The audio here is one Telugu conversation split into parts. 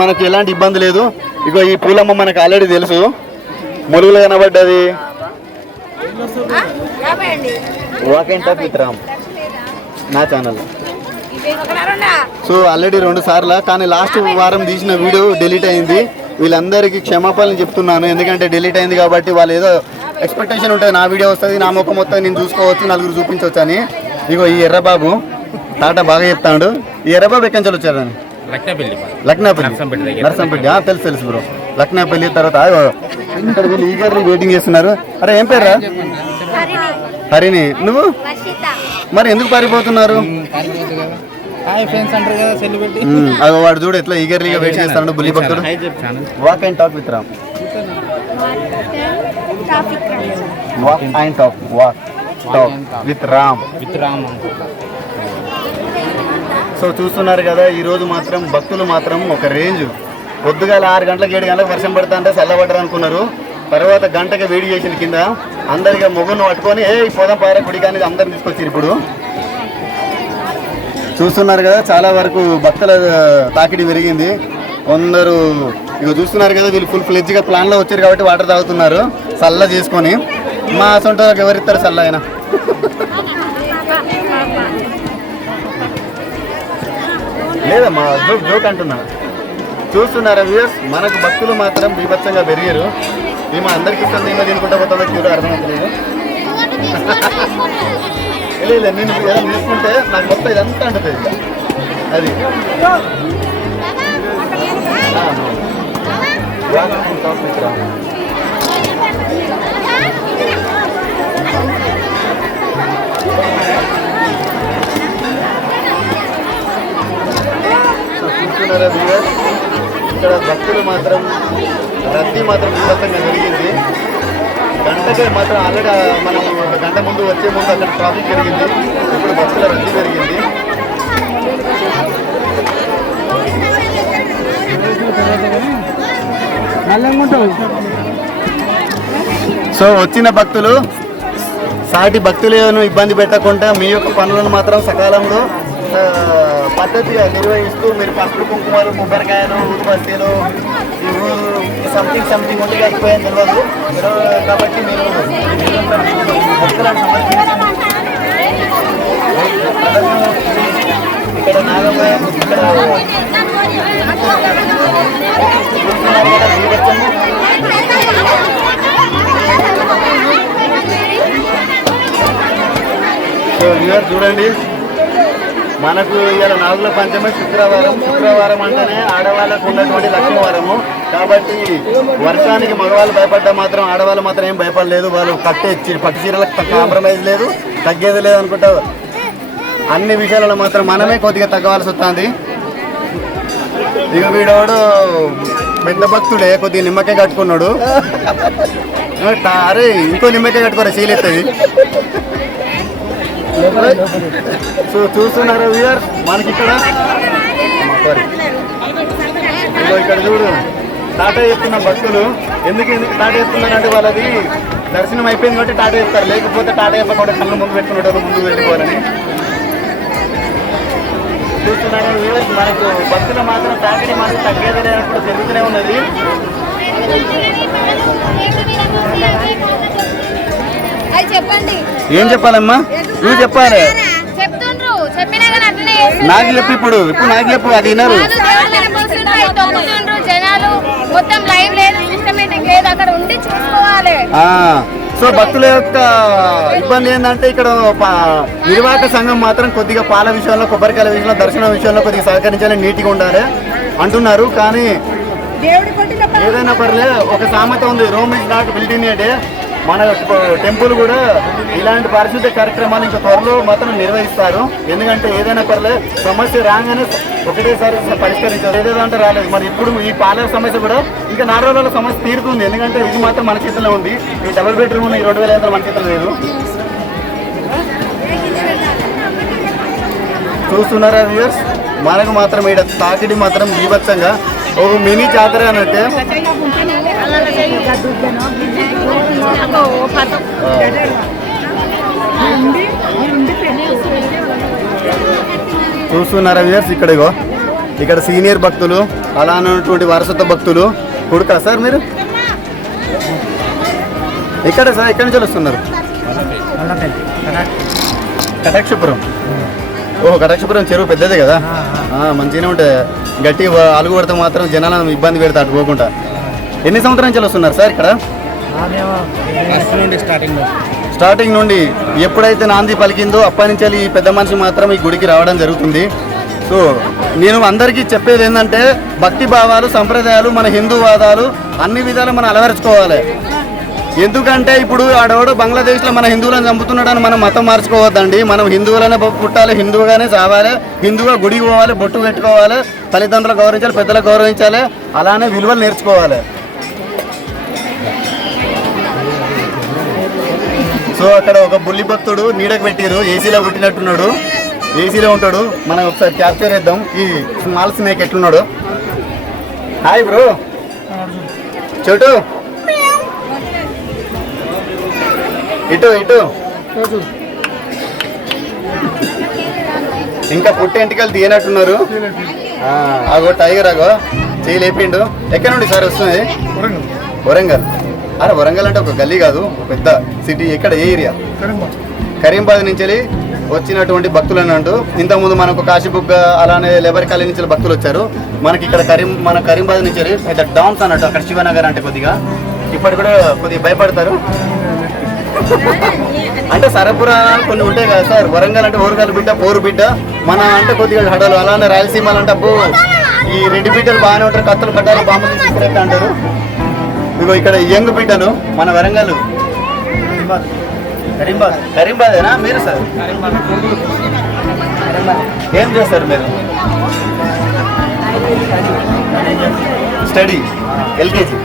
మనకు ఎలాంటి ఇబ్బంది లేదు. ఇగో ఈ పూలమ్మ మనకు ఆల్రెడీ తెలుసు, ములుగులో కనబడ్డది. Walk and talk with Ram నా ఛానల్. సో ఆల్రెడీ 2 సార్లు, కానీ లాస్ట్ వారం తీసిన వీడియో డిలీట్ అయింది. వీళ్ళందరికీ క్షమాపణలు చెప్తున్నాను, ఎందుకంటే డిలీట్ అయింది కాబట్టి వాళ్ళు ఏదో ఎక్స్పెక్టేషన్ ఉంటుంది, నా వీడియో వస్తుంది, నా ముఖం మొత్తం నేను చూసుకోవచ్చు, నలుగురు చూపించవచ్చు అని. ఇగో ఈ ఎర్రబాబు టాటా బాగా చెప్తాడు. ఈ ఎర్రబాబు ఎక్కడి నుంచి వచ్చారని? లక్నాపల్లి, నర్సంపేట. తెలుసు బ్రో. లక్నాపల్లి తర్వాత ఇక్కడ వీళ్ళు ఈగర్లీ వెయిటింగ్ చేస్తున్నారు. అరే ఏం పేరా? హరిని. నువ్వు మరి ఎందుకు పారిపోతున్నారు? అది వాడు చూడు ఎట్లా ఈగర్లీగా వెయిట్ చేస్తాడు బుల్లి భక్తుడు. Walk and talk with Ram. Walk and talk with Ram. So చూస్తున్నారు కదా, ఈరోజు మాత్రం భక్తులు మాత్రం ఒక రేంజ్. పొద్దుగాల 6 గంటలకు 7 గంటలకు వర్షం పడతా అంటే చల్లబడ్డారు అనుకున్నారు. తర్వాత గంటకి వేడి చేసిన కింద అందరిగా మొగ్గును పట్టుకొని పోదాం పార గుడి కానీ అందరిని తీసుకొచ్చారు. ఇప్పుడు చూస్తున్నారు కదా, చాలా వరకు భక్తుల తాకిడి పెరిగింది. కొందరు ఇక చూస్తున్నారు కదా, వీళ్ళు ఫుల్ ఫ్లెడ్జ్గా ప్లాన్లో వచ్చారు కాబట్టి వాటర్ తాగుతున్నారు చల్ల చేసుకొని. మా సొంతలకు ఎవరిస్తారు చల్ల అయినా? లేదమ్మా, జోక్ అంటున్నా. చూస్తున్నారా వ్యూయర్స్, మనకు భక్తులు మాత్రం బీభత్సంగా పెరిగారు. ఈమె అందరికి ఇస్తుంది, ఈమె తినుకుంటా పోతుందో క్యూలో అర్థమవుతలేదు. లేదు నేను ఏదైనా తీసుకుంటే నాకు మొత్తం ఇదంతా అంటుంది. అది చూస్తున్నారా వ్యూయర్స్, ఇక్కడ భక్తులు మాత్రం రద్దీ మాత్రం విపత్తంగా జరిగింది. గంటకే మాత్రం ఆల్రెడీ మనం 1 గంట ముందు వచ్చే ముందు అక్కడ ట్రాఫిక్ జరిగింది, ఇప్పుడు భక్తుల రద్దీ జరిగింది. సో వచ్చిన భక్తులు సాటి భక్తులను ఇబ్బంది పెట్టకుండా మీ యొక్క పనులను మాత్రం సకాలంలో పద్ధతిగా నిర్వహిస్తూ మీరు పసుపు కుంకుమలు, కొబ్బరికాయలు, ఊదుబస్తీలు, సంథింగ్ ఉంటే అయిపోయాయని తెలియదు కాబట్టి మీరు ఇక్కడ నాగమ్మ ఇక్కడ చూడండి, మనకు ఇవాళ నాగుల పంచమి శుక్రవారం అంటేనే ఆడవాళ్ళకు ఉన్నటువంటి లక్ష్మీవారము కాబట్టి వర్షానికి మగవాళ్ళు భయపడ్డా మాత్రం ఆడవాళ్ళు మాత్రం ఏం భయపడలేదు. వాళ్ళు పట్టు చీరలకు కాంప్రమైజ్ లేదు, తగ్గేది లేదు అనుకుంటా. అన్ని విషయాలలో మాత్రం మనమే కొద్దిగా తగ్గవలసి వస్తుంది. ఇక వీడవాడు పెద్ద భక్తుడే, కొద్దిగా నిమ్మకాయ కట్టుకున్నాడు. అరే ఇంకో నిమ్మకాయ కట్టుకోరా చీలెత్తది. సో చూస్తున్నారా వ్యూయర్స్, మనకి ఇక్కడ చూడు టాటా చెప్తున్న భక్తులు. ఎందుకు టాటా చెప్తున్నారంటే వాళ్ళది దర్శనం అయిపోయింది కాబట్టి టాటా చెప్తారు, లేకపోతే టాటా చెప్పకుండా కళ్ళు ముందు పెట్టుకునేటప్పుడు ముందు వెళ్ళిపోవాలని. చూస్తున్నారా వ్యూయర్స్, మనకు భక్తులు మాత్రం తాకిడి మాత్రం తగ్గేది లేనప్పుడు జరుగుతూనే ఉన్నది. ఏం చెప్పాలమ్మా? నువ్వు చెప్పాలి, నాకు చెప్పు. ఇప్పుడు నాకు చెప్పు, అది వినరు. సో భక్తుల యొక్క ఇబ్బంది ఏంటంటే ఇక్కడ నిర్వాహక సంఘం మాత్రం కొద్దిగా పాల విషయంలో, కొబ్బరికాయల విషయంలో, దర్శనం విషయంలో కొద్దిగా సహకరించాలి, నీట్గా ఉండాలి అంటున్నారు. కానీ ఏదైనా పర్లే, ఒక సామెత ఉంది, Rome is not built in a day. మన టెంపుల్ కూడా ఇలాంటి పారిశుద్ధ్య కార్యక్రమాలు ఇంకా త్వరలో మాత్రం నిర్వహిస్తారు. ఎందుకంటే ఏదైనా పర్లే సమస్య రాగానే ఒకటేసారి పరిష్కరించారు, ఏదేదంటే రాలేదు. మరి ఇప్పుడు ఈ పాల సమస్య కూడా ఇంకా 4 రోజుల సమస్య తీరుతుంది. ఎందుకంటే ఇది మాత్రం మన చేతిలో ఉంది. ఈ డబుల్ బెడ్రూమ్ ఈ 2,500 మన చేతిలో లేదు. చూస్తున్నారా వ్యూయర్స్, మనకు మాత్రం ఇక్కడ తాకిడి మాత్రం బీభత్సంగా ఒక మినీ జాతర అన్నట్టే. చూస్తున్నారా వ్యూయర్స్, ఇక్కడ ఇక్కడ సీనియర్ భక్తులు, అలా ఉన్నటువంటి వారసత్వ భక్తులు. కొడుకా సార్ మీరు? ఎక్కడ సార్, ఎక్కడి నుంచి వస్తున్నారు? కటాక్షపురం. ఓహో, కటాక్షపురం చెరువు పెద్దదే కదా, మంచిగానే ఉంటుంది. గట్టి అలుగు పడితే మాత్రం జనాలను ఇబ్బంది పెడతా అటు పోకుండా. ఎన్ని సంవత్సరాల నుంచి వస్తున్నారు సార్ ఇక్కడ? స్టార్టింగ్ నుండి. ఎప్పుడైతే నాంది పలికిందో అప్పటి నుంచి ఈ పెద్ద మనిషి మాత్రం ఈ గుడికి రావడం జరుగుతుంది. సో నేను అందరికీ చెప్పేది ఏంటంటే భక్తి భావాలు, సంప్రదాయాలు, మన హిందూవాదాలు అన్ని విధాలు మనం అలవరుచుకోవాలి. ఎందుకంటే ఇప్పుడు ఆడవాడు బంగ్లాదేశ్లో మన హిందువులను చంపుతున్నాడని మనం మతం మార్చుకోవద్దండి. మనం హిందువులనే పుట్టాలి, హిందువుగానే చావాలి, హిందువుగా గుడికి పోవాలి, బొట్టు పెట్టుకోవాలి, తల్లిదండ్రులు గౌరవించాలి, పెద్దలకు గౌరవించాలి, అలానే విలువలు నేర్చుకోవాలి. సో అక్కడ ఒక బుల్లి భక్తుడు నీడకు పెట్టారు, ఏసీలో పుట్టినట్టున్నాడు, ఏసీలో ఉంటాడు. మనం ఒకసారి క్యాప్చర్ చేద్దాం ఈ స్మాల్ స్నేక్ ఎట్లున్నాడు. Hi bro. చోటు ఇటు ఇటు. ఇంకా పుట్టి ఎంటికలు తీయనట్టున్నారు. అగో టైగర్, అగో చేయి లేపిండు. ఎక్కడ నుండి సార్ వస్తుంది? వరంగల్. అరే వరంగల్ అంటే ఒక గల్లీ కాదు, పెద్ద సిటీ. ఎక్కడ, ఏ ఏరియా? కరీంబాద్ నుంచి వచ్చినటువంటి భక్తులు అన్నట్టు. ఇంతకుముందు మనకు కాశీబుగ్గ అలానే లేబర్ కాలనీ నుంచి భక్తులు వచ్చారు. మనకి ఇక్కడ మన కరీంబాద్ నుంచి పెద్ద డాన్స్ అన్నట్టు. అక్కడ శివనగర్ అంటే కొద్దిగా ఇప్పటి కూడా కొద్దిగా భయపడతారు. అంటే సరపురాలు కొన్ని ఉంటాయి కదా సార్. వరంగల్ అంటే ఓరుగల్ బిడ్డ, పోరు బిడ్డ. మన అంటే కొద్దిగా హడలు. అలానే రాయలసీమలు అంటే అబ్బో ఈ రెడ్డి బిడ్డలు బాగానే ఉంటారు, కత్తులు కట్టారు, బాంబులు తీసుకురెత్తా అంటారు. ఇగో ఇక్కడ యంగ్ బిడ్డను మన వరంగల్. కరీంబాదేనా మీరు సార్? ఏం చేస్తారు మీరు? Study LKG.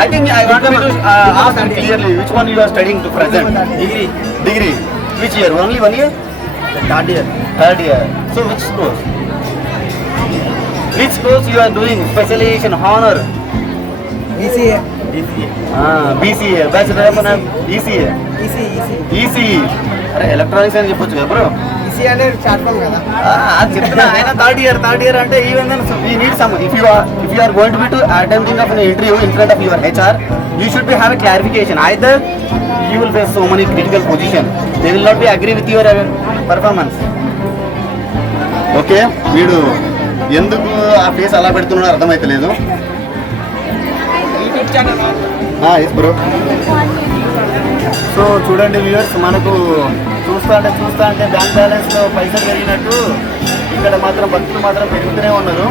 I think I want to ask clearly which one you are studying to present? Degree. Which year? Only 1 year? Third year. So which course? Which course you are doing? Specialization, honor? BCA. BCA. Bachelor of ECA. ECE. అరే ఎలక్ట్రానిక్స్ అని చెప్పొచ్చు కదా బ్రో. ECA అనేది షార్ట్ ఫామ్ కదా. అది చెప్తున్నా. ఆయన థర్డ్ ఇయర్ అంటే even you need some if you are going to be to attempting of an interview in front of your HR, you should be have a clarification. Either you will face so many critical position, they will not be agree with your performance. Okay, వీడు ఎందుకు ఆ ఫేస్ అలా పెడుతున్నాడో అర్థమైతలేదు. Yes bro. సో చూడండి వ్యూవర్స్, మనకు చూస్తా అంటే బ్యాంక్ బ్యాలెన్స్లో పైసలు పెరిగినట్టు ఇక్కడ మాత్రం భక్తులు మాత్రం పెరుగుతూనే ఉన్నారు.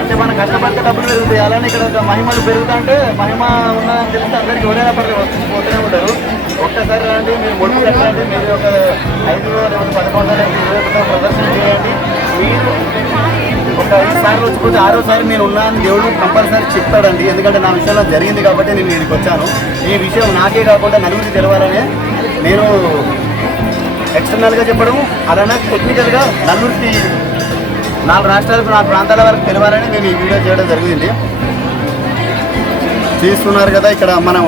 అంటే మనం కష్టపడితే డబ్బులు పెరుగుతాయి. అలానే ఇక్కడ మహిమలు పెరుగుతా అంటే మహిమ ఉన్నదని తెలిస్తే అందరికీ ఎవరైనా పోతూనే ఉంటారు. ఒక్కసారి రండి, మీరు మొదలు పెట్టండి, మీరు ఒక 5 లేకపోతే 11 ప్రదర్శన చేయండి. మీరు ఒక 5 సార్లు వచ్చిపోతే 6వసారి నేను ఉన్నాను దేవుడు కంపల్సరీ చెప్తాడండి. ఎందుకంటే నా విషయంలో జరిగింది కాబట్టి నేను ఇక్కడికి వచ్చాను. ఈ విషయం నాకే కాకుండా నలుగురికి తెలవాలని నేను ఎక్స్టర్నల్గా చెప్పడం, అలానే టెక్నికల్గా నలుగురికి 4 రాష్ట్రాలకు 4 ప్రాంతాల వరకు తెలవాలని నేను ఈ వీడియో చేయడం జరిగింది. చూస్తున్నారు కదా ఇక్కడ మనం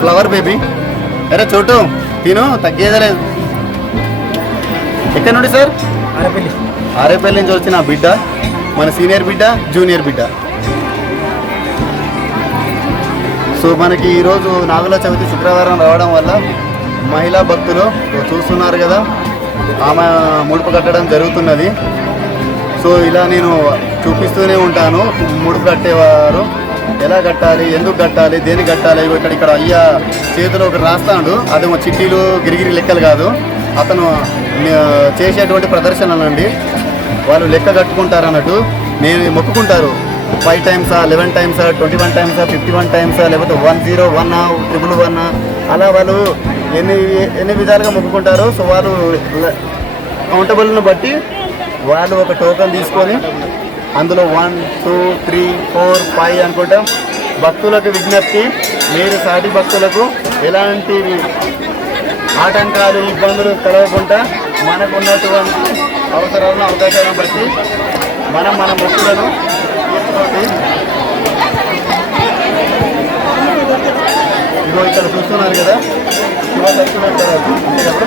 ఫ్లవర్ బేబీ. అరే చోటు తిను, తగ్గేదే లేదు. ఎక్కడి నుండి సార్? ఆరేపల్లి నుంచి వచ్చిన బిడ్డ, మన సీనియర్ బిడ్డ, జూనియర్ బిడ్డ. సో మనకి ఈరోజు నాగుల చవితి శుక్రవారం రావడం వల్ల మహిళా భక్తులు చూస్తున్నారు కదా, ఆమె ముడుపు కట్టడం జరుగుతున్నది. సో ఇలా నేను చూపిస్తూనే ఉంటాను. ముడుపు కట్టేవారు ఎలా కట్టాలి, ఎందుకు కట్టాలి, దేనికి కట్టాలి. ఇక్కడ అయ్యా చేతిలో ఒకటి రాస్తాడు, అదేమో చిట్టీలు గిరిగిరి లెక్కలు కాదు, అతను చేసేటువంటి ప్రదర్శనలండి. వాళ్ళు లెక్క కట్టుకుంటారు అన్నట్టు. నేను మొక్కుకుంటారు 5 times, 11 times, 21 times, 51 times, లేకపోతే 10, 1, 111 అలా వాళ్ళు ఎన్ని విధాలుగా మొక్కుకుంటారు. సో వాళ్ళు కౌంటబుల్ని బట్టి వాళ్ళు ఒక టోకెన్ తీసుకొని అందులో 1, 2, 3, 4, 5 అనుకుంటా. భక్తులకు విజ్ఞప్తి, మీరు సాటి భక్తులకు ఎలాంటి ఆటంకాలు, ఇబ్బందులు కలగకుండా మనకు ఉన్నటువంటి అవసరాలను, అవకాశాలను బట్టి మన భక్తులను తీసుకోండి. ఇదిగో ఇక్కడ చూస్తున్నారు కదా, శివ దర్శనం అంటారు. అంతే కదా.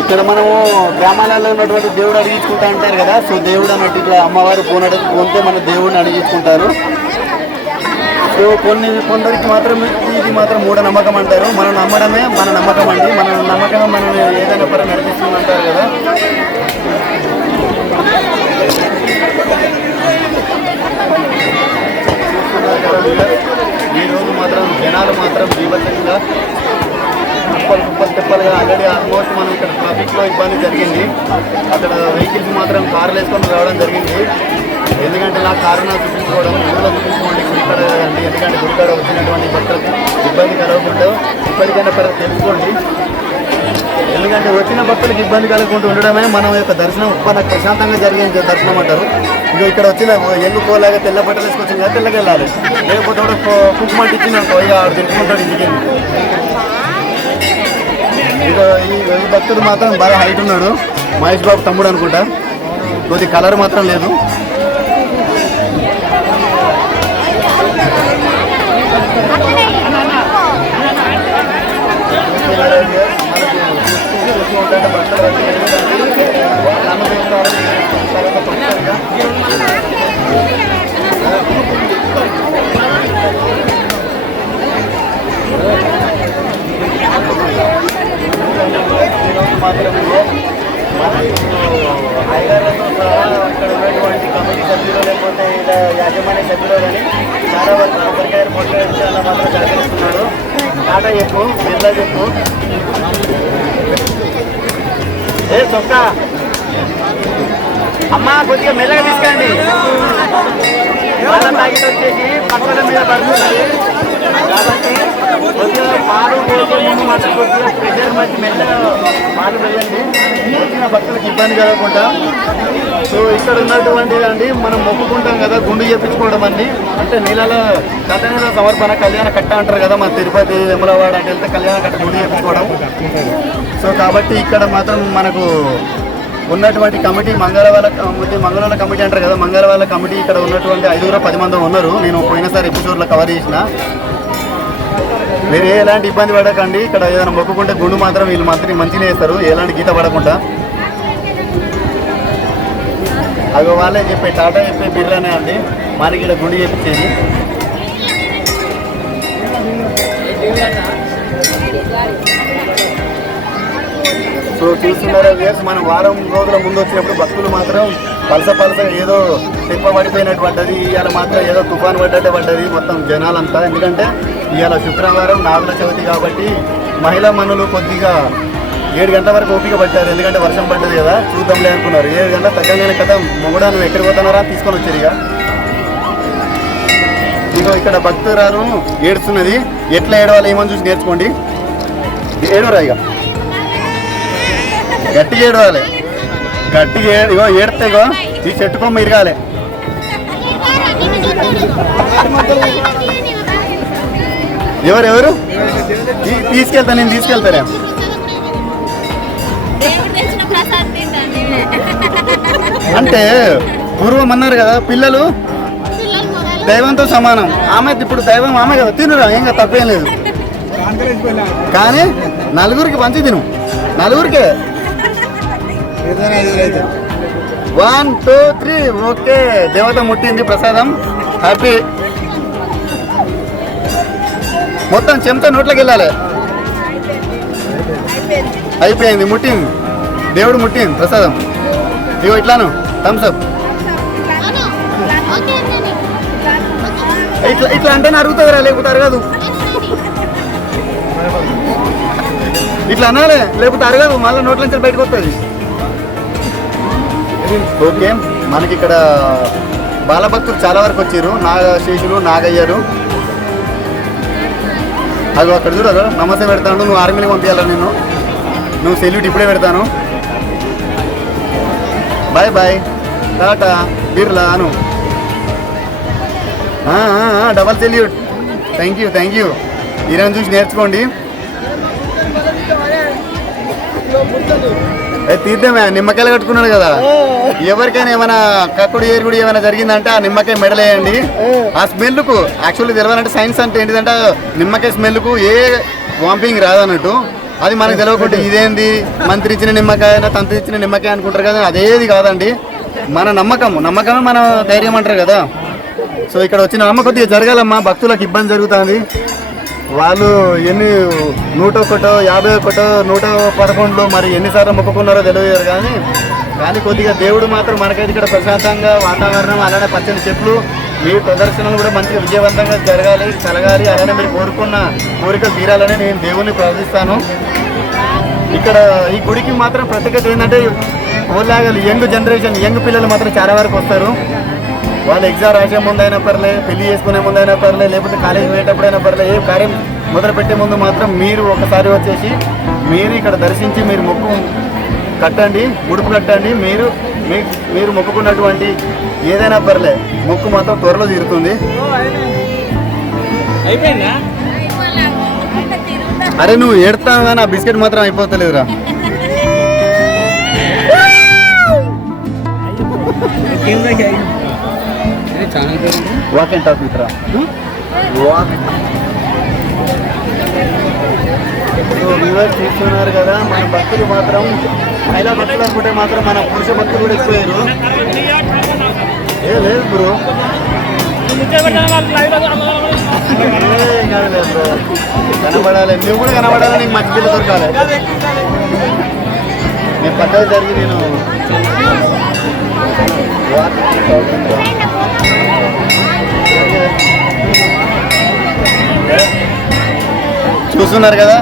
ఇక్కడ మనము గ్రామాలలో ఉన్నటువంటి దేవుడు అడిగించుకుంటా అంటారు కదా. సో దేవుడు అన్నట్టు ఇట్లా అమ్మవారు పోతే మన దేవుడిని అడిగించుకుంటారు. సో కొందరికి మాత్రం ఇది మాత్రం మూఢనమ్మకం అంటారు. మనం నమ్మడమే మన నమ్మకం అండి. మన నమ్మకం మనం ఏదైనా పరం నడిపిస్తుంది అంటారు కదా. ఈరోజు మాత్రం జనాలు మాత్రం బీభత్సంగా కుప్పలుగా ఆల్రెడీ ఆల్మోస్ట్ మనం ఇక్కడ ట్రాఫిక్లో ఇబ్బంది జరిగింది. అక్కడ వెహికల్స్ మాత్రం కార్లు వేసుకొని రావడం జరిగింది. ఎందుకంటే నా కారును చూపించుకోవడం ఊళ్ళో చూపించుకోండి గుడికాడ కదండి. ఎందుకంటే గుడికాడ వచ్చినటువంటి భక్తులకు ఇబ్బంది కలగకుండా ఇప్పటికైనా తెలుసుకోండి. ఎందుకంటే వచ్చిన భక్తులకు ఇబ్బంది కలగకుండా ఉండడమే మనం యొక్క దర్శనం మనకు ప్రశాంతంగా జరిగే దర్శనం అంటారు. ఇక ఇక్కడ వచ్చిన ఎల్లుకోలాగా తెల్ల బట్టలు వేసుకొచ్చింది కదా, తెల్లగా వెళ్ళాలి. లేకపోతే కూడా కుక్కుమంటి ఇచ్చిన ఇక తిట్టుకుంటాడు ఇంటికి. ఇక ఈ భక్తుడు మాత్రం బాగా హైట్ ఉన్నాడు. మహేష్ బాబు తమ్ముడు అనుకుంటా. కొద్ది కలర్ మాత్రం లేదు. హైదరాబాద్లో అక్కడ ఉన్నటువంటి కమిటీ సభ్యులు లేకపోతే ఇలా యాజమాన్య సభ్యులు కానీ చాలా వరకు కొబ్బరికాయలు మొట్టమొదటి మాత్రం సహకరిస్తున్నారు. టాటా చెప్పు, బిర్లా చెప్పు. ఏ చొక్కా అమ్మ కొద్దిగా మెల్లగా తీసుకోండి. పాల ప్యాకెట్ వచ్చేసి పక్కల మీద పడుతుంది కాబట్టి కొద్దిగా పాలు ముందు మాత్రం కొద్దిగా ప్రెషర్ మధ్య మెల్లగా పాలు వేయండి. వచ్చిన భక్తులకు ఇబ్బంది కలగకుండా. సో ఇక్కడ ఉన్నటువంటిది అండి మనం మొక్కుకుంటాం కదా గుండు చేయించుకోవడం అన్ని. అంటే నీళ్ళలో కట్ట నీళ్ళ సమర్పణ కళ్యాణ కట్ట అంటారు కదా. మన తిరుపతి వెములవాడ అంటే వెళ్తే కళ్యాణ కట్ట గుండు చేయించుకోవడం. సో కాబట్టి ఇక్కడ మాత్రం మనకు ఉన్నటువంటి కమిటీ మంగళవాళ్ళ కమిటీ అంటారు కదా. మంగళవాళ్ళ కమిటీ ఇక్కడ ఉన్నటువంటి 5-10 మంది ఉన్నారు. నేను పోయినసారి ఎపిసోడ్లో కవర్ చేసిన. మీరు ఎలాంటి ఇబ్బంది పడకండి. ఇక్కడ ఏదైనా మొక్కుకుంటే గుండు మాత్రం వీళ్ళు మాత్రం మంచిగా వేస్తారు, ఎలాంటి గీత పడకుండా. అవి వాళ్ళే చెప్పే టాటా చెప్పే బిర్లానే అండి మనకి ఇక్కడ గుండు చేపించేది. సో చూస్తున్నారా వ్యూయర్స్, మనం వారం రోజుల ముందు వచ్చినప్పుడు భక్తులు మాత్రం పలస ఏదో తిప్ప పడిపోయినట్టు ఇవాళ మాత్రం ఏదో తుఫాను పడ్డట్టే పడ్డది మొత్తం జనాలంతా. ఎందుకంటే ఇవాళ శుక్రవారం నాగుల చవితి కాబట్టి మహిళా మనులు కొద్దిగా 7 గంటల వరకు ఓపిక పట్టారు. ఎందుకంటే వర్షం పడ్డది కదా, చూద్దాంలే అనుకున్నారు. 7 గంటల తగ్గగానే కదా మొగుడా నువ్వు ఎక్కడికి పోతున్నారా తీసుకొని వచ్చారు. ఇక ఇక్కడ భక్తురాలు ఏడుస్తున్నది. ఎట్లా ఏడవాలి ఏమని చూసి నేర్చుకోండి. ఏడురా ఇక గట్టిగా ఏడవాలి. గట్టిగా ఇగో ఏడితే ఇగో ఈ చెట్టు కొమ్మ ఇరగాలి. ఎవరు తీసుకెళ్తా, నేను తీసుకెళ్తారా? అంటే పూర్వం అన్నారు కదా పిల్లలు దైవంతో సమానం. ఆమె ఇప్పుడు దైవం ఆమె కదా, తినురా ఇంకా తప్పేం లేదు. కానీ నలుగురికి పంచి తిను, నలుగురికే. 1 2 3 ఓకే. దేవత ముట్టింది ప్రసాదం, హ్యాపీ. మొత్తం చెంచా నోట్లోకి వెళ్ళాలి. అయిపోయింది, ముట్టింది, దేవుడు ముట్టింది ప్రసాదం. ఇగో ఇట్లాను థమ్స్అప్. ఇట్లా అంటేనే అరుగుతుందిరా, లేకపోతే అరగదు. ఇట్లా అనాలి, లేకపోతే అరగదు, మళ్ళీ నోట్ల నుంచి బయటకు వస్తుంది. ఓకే, మనకి ఇక్కడ బాలభక్తులు చాలా వరకు వచ్చారు. నాగశేషులు, నాగయ్యారు. అది అక్కడ చూడదు, నమస్తే పెడతాను. నువ్వు ఆర్మీలో పంపించాలా నిన్ను? నువ్వు సెల్యూట్ ఇప్పుడే పెడతాను. బాయ్ బాయ్, టాటా, బిర్లా అను. Double salute. Thank you. ఈరోజు చూసి నేర్చుకోండి. తీర్థమే, నిమ్మకాయలు కట్టుకున్నాడు కదా. ఎవరికైనా ఏమైనా కక్కుడు ఏరుగుడు ఏమైనా జరిగిందంటే ఆ నిమ్మకాయ మెడలేయండి. ఆ స్మెల్కు యాక్చువల్లీ తెలవాలంటే సైన్స్ అంటే ఏంటిదంటే నిమ్మకాయ స్మెల్కు ఏ వాంపింగ్ రాదన్నట్టు. అది మనకు తెలియకుండా ఇదేంది మంత్రి ఇచ్చిన నిమ్మకాయ తంత్రి ఇచ్చిన నిమ్మకాయ అనుకుంటారు కదా, అదేది కాదండి. మన నమ్మకమే మన ధైర్యం అంటారు కదా. సో ఇక్కడ వచ్చిన నమ్మకం కొద్దిగా జరగాలమ్మా. భక్తులకు ఇబ్బంది జరుగుతుంది. వాళ్ళు ఎన్ని 101, 51, 111 మరి ఎన్నిసార్లు మొక్కుకున్నారో తెలియదు కానీ కొద్దిగా దేవుడు మాత్రం మనకైతే ఇక్కడ ప్రశాంతంగా వాతావరణం, అలానే పచ్చని చెట్లు, మీ ప్రదర్శనలు కూడా మంచిగా విజయవంతంగా జరగాలి, కలగాలి, అలానే మీరు కోరుకున్న కోరికలు తీరాలని నేను దేవుణ్ణి ప్రార్థిస్తాను. ఇక్కడ ఈ గుడికి మాత్రం ప్రత్యేకత ఏంటంటే ఓలాగలు యంగ్ జనరేషన్, యంగ్ పిల్లలు మాత్రం చాలా వరకు వస్తారు. వాళ్ళు ఎగ్జామ్ రాసే ముందు అయినా పర్లే, పెళ్లి చేసుకునే ముందు అయినా పర్లే, లేకపోతే కాలేజీ పోయేటప్పుడైనా పర్లే, ఏ కార్యం మొదలు పెట్టే ముందు మాత్రం మీరు ఒకసారి వచ్చేసి మీరు ఇక్కడ దర్శించి మీరు మొక్కు కట్టండి, ముడుపు కట్టండి. మీరు మొక్కుకున్నటువంటి ఏదైనా పర్లే మొక్కు మాత్రం త్వరలో తీరుతుంది. అరే నువ్వు ఏడుతావు కానీ ఆ బిస్కెట్ మాత్రం అయిపోతలేదురా. వాక్ అండ్ టాక్ విత్ రా. చూస్తున్నారు కదా, మన భక్తులు మాత్రం మహిళా భక్తులు అనుకుంటే మాత్రం మన పురుష భక్తులు కూడా ఎక్కువయ్యారు. లేదు బ్రో, కాదులేదు బ్రో, కనబడాలి. నువ్వు కూడా కనబడాలి, నీకు మంచి పిల్ల దొరకాలి. నేను పక్కన జరిగి నేను చూస్తున్నారు కదా,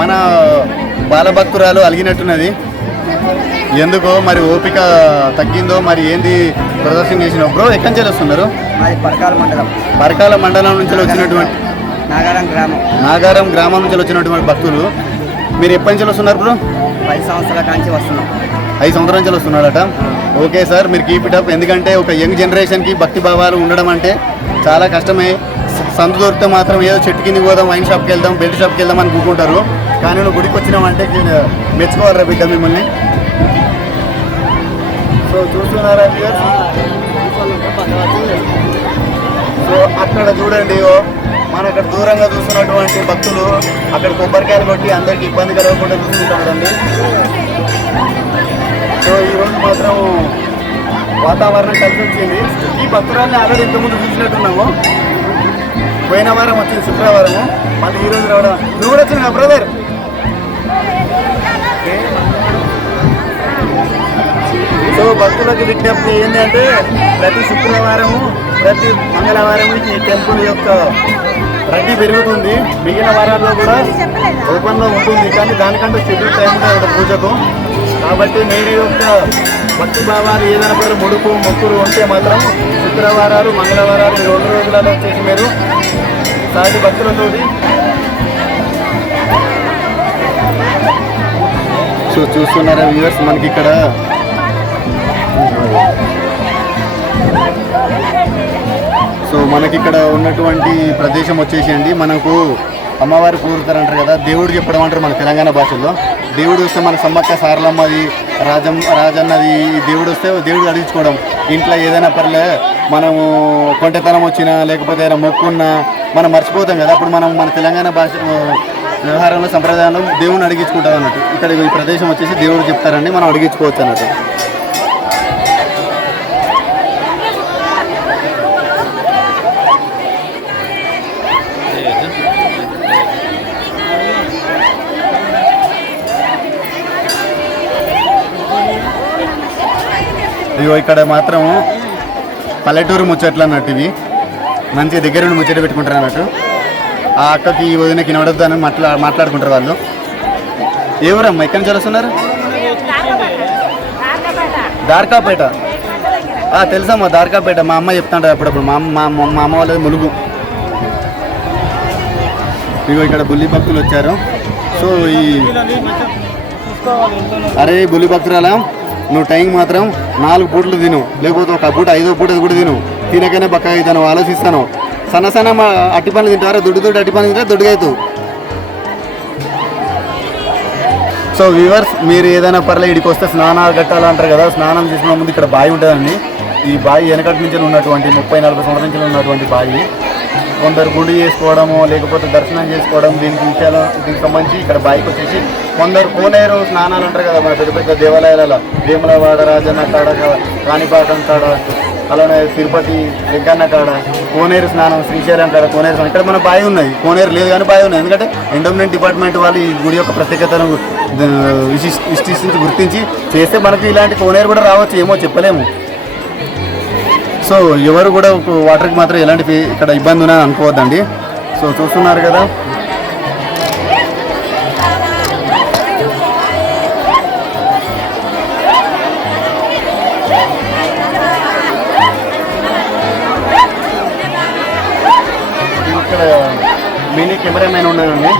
మన బాలభక్తురాలు అలిగినట్టున్నది. ఎందుకో మరి ఓపిక తగ్గిందో మరి ఏంది ప్రదర్శన చేసినావు బ్రో. ఎక్కడి నుంచి వస్తున్నారు? పరకాల మండలం నుంచి వచ్చినటువంటి నాగారం గ్రామం నుంచి వచ్చినటువంటి భక్తులు. మీరు ఎప్పటి నుంచి వస్తున్నారు బ్రో? 5 సంవత్సరాల నుంచి వస్తున్నాం. 5 సంవత్సరాల నుంచి వస్తున్నాడట. ఓకే సార్, మీరు కీప్ ఇట్ అప్. ఎందుకంటే ఒక యంగ్ జనరేషన్కి భక్తి భావాలు ఉండడం అంటే చాలా కష్టమే. సందు దొరికితే మాత్రం ఏదో చెట్టు కిందకి పోదాం, వైన్ షాప్కి వెళ్దాం, బెల్ట్ షాప్కి వెళ్దాం అని కూకుంటారు. కానీ నువ్వు గుడికి వచ్చినామంటే మెచ్చుకోవాలరా బిడ్డ మిమ్మల్ని. సో చూస్తున్నారా, సో అక్కడ చూడండి, మన అక్కడ దూరంగా చూస్తున్నటువంటి భక్తులు అక్కడ కొబ్బరికాయలు కొట్టి అందరికి ఇబ్బంది కలగకుండా చూసుకుంటారండి. సో ఈరోజు మాత్రం వాతావరణం కలిసి వచ్చింది. ఈ భక్తురాల్ని ఆల్రెడీ ఇంతకుముందు చూసినట్టున్నాము. పోయిన వారం వచ్చింది శుక్రవారము, మళ్ళీ ఈరోజు రావడం. నువ్వు కూడా వచ్చిన బ్రదర్. సో భక్తులకు విజ్ఞప్తి ఏంటంటే ప్రతి శుక్రవారము, ప్రతి మంగళవారం ఈ టెంపుల్ యొక్క రద్దీ పెరుగుతుంది. మిగిలిన వారాల్లో కూడా ఓపెన్లో ఉంటుంది, కానీ దానికంటే షెడ్యూల్ టైం ఉంటుంది పూజకు. కాబట్టి మీరు యొక్క భక్తి భావాలు ఏదైనా కూడా ముడుపు మొక్కులు ఉంటే మాత్రం శుక్రవారాలు, మంగళవారాలు 2 రోజులలో వచ్చేసి మీరు సాటి భక్తులతోటి చూస్తున్నారా వ్యూవర్స్. మనకి ఇక్కడ సో మనకి ఇక్కడ ఉన్నటువంటి ప్రదేశం వచ్చేసి అండి, మనకు అమ్మవారు కూరుతారంటారు కదా, దేవుడు చెప్పడం అంటారు మన తెలంగాణ భాషలో. దేవుడు వస్తే మన సమ్మక్క సారలమ్మది, రాజన్నది, దేవుడు వస్తే దేవుడు అడిగించుకోవడం. ఇంట్లో ఏదైనా పర్లే మనము కొంటెతనం వచ్చినా లేకపోతే ఏదైనా మొక్కున్నా మనం మర్చిపోతాం కదా, అప్పుడు మనం మన తెలంగాణ భాష వ్యవహారంలో సంప్రదాయంలో దేవుడిని అడిగించుకుంటాం అన్నట్టు. ఇక్కడ ఈ ప్రదేశం వచ్చేసి దేవుడు చెప్తారండి, మనం అడిగించుకోవచ్చు అన్నట్టు. ఇగో ఇక్కడ మాత్రం పల్లెటూరు ముచ్చట్లు అన్నట్టు, ఇవి మంచి దగ్గర నుండి ముచ్చట పెట్టుకుంటారు అన్నట్టు. ఆ అక్కకి ఈ వదినకి నడవద్దు అని మాట్లాడుకుంటారు వాళ్ళు. ఎవరమ్మా ఎక్కడి నుంచి వస్తున్నారు? దార్కాపేట. తెలుసమ్మా దార్కాపేట, మా అమ్మ చెప్తాంటారు అప్పుడప్పుడు. మా అమ్మ వాళ్ళది ములుగు. ఇగో ఇక్కడ బుల్లి భక్తులు వచ్చారు. సో అరే బుల్లి భక్తురాలా, నువ్వు టైం మాత్రం 4 పూటలు తిను, లేకపోతే ఒక పూట 5వ పూట కూడా తిను. తినకనే బక్కగా అవుతాను, ఆలోచిస్తాను. సన్న అట్టి పనులు తింటారా, దొడ్డు అట్టి పనులు తింటారా, దొడ్డుగా అవుతావు. సో వ్యూవర్స్, మీరు ఏదైనా పర్లే ఇక్కడికి వస్తే స్నానాలు కట్టాలంటారు కదా, స్నానం చేసిన ముందు ఇక్కడ బావి ఉంటుందండి. ఈ బావి వెనకటి నుంచి ఉన్నటువంటి 30-40 సంవత్సరాల నుంచి ఉన్నటువంటి బావి. కొందరు గుడి చేసుకోవడము లేకపోతే దర్శనం చేసుకోవడం దీనికి సంబంధించి ఇక్కడ బాయికి వచ్చేసి కొందరు కోనేరు స్నానాలు అంటారు కదా మన పెద్ద పెద్ద దేవాలయాలలో వేములవాడ రాజన్న కాడ కాణిపాకం కాడ అలానే తిరుపతి వెంకన్న కాడ కోనేరు స్నానం శ్రీశైలం కాడ కోనేరు స్నానం ఇక్కడ మన బావి ఉన్నది కోనేరు లేదు కానీ బావి ఉన్నది ఎందుకంటే ఎండోమెంట్ డిపార్ట్మెంట్ వాళ్ళు ఈ గుడి యొక్క ప్రత్యేకతను విశ్లేషించి గుర్తించి చేస్తే మనకు ఇలాంటి కోనేరు కూడా రావచ్చు ఏమో చెప్పలేము. సో ఎవరు కూడా వాటర్కి మాత్రం ఎలాంటి ఇక్కడ ఇబ్బంది ఉన్నా అనుకోవద్దండి. సో చూస్తున్నారు కదా ఇక్కడ మినీ కెమెరామెన్ ఉన్నాడండి.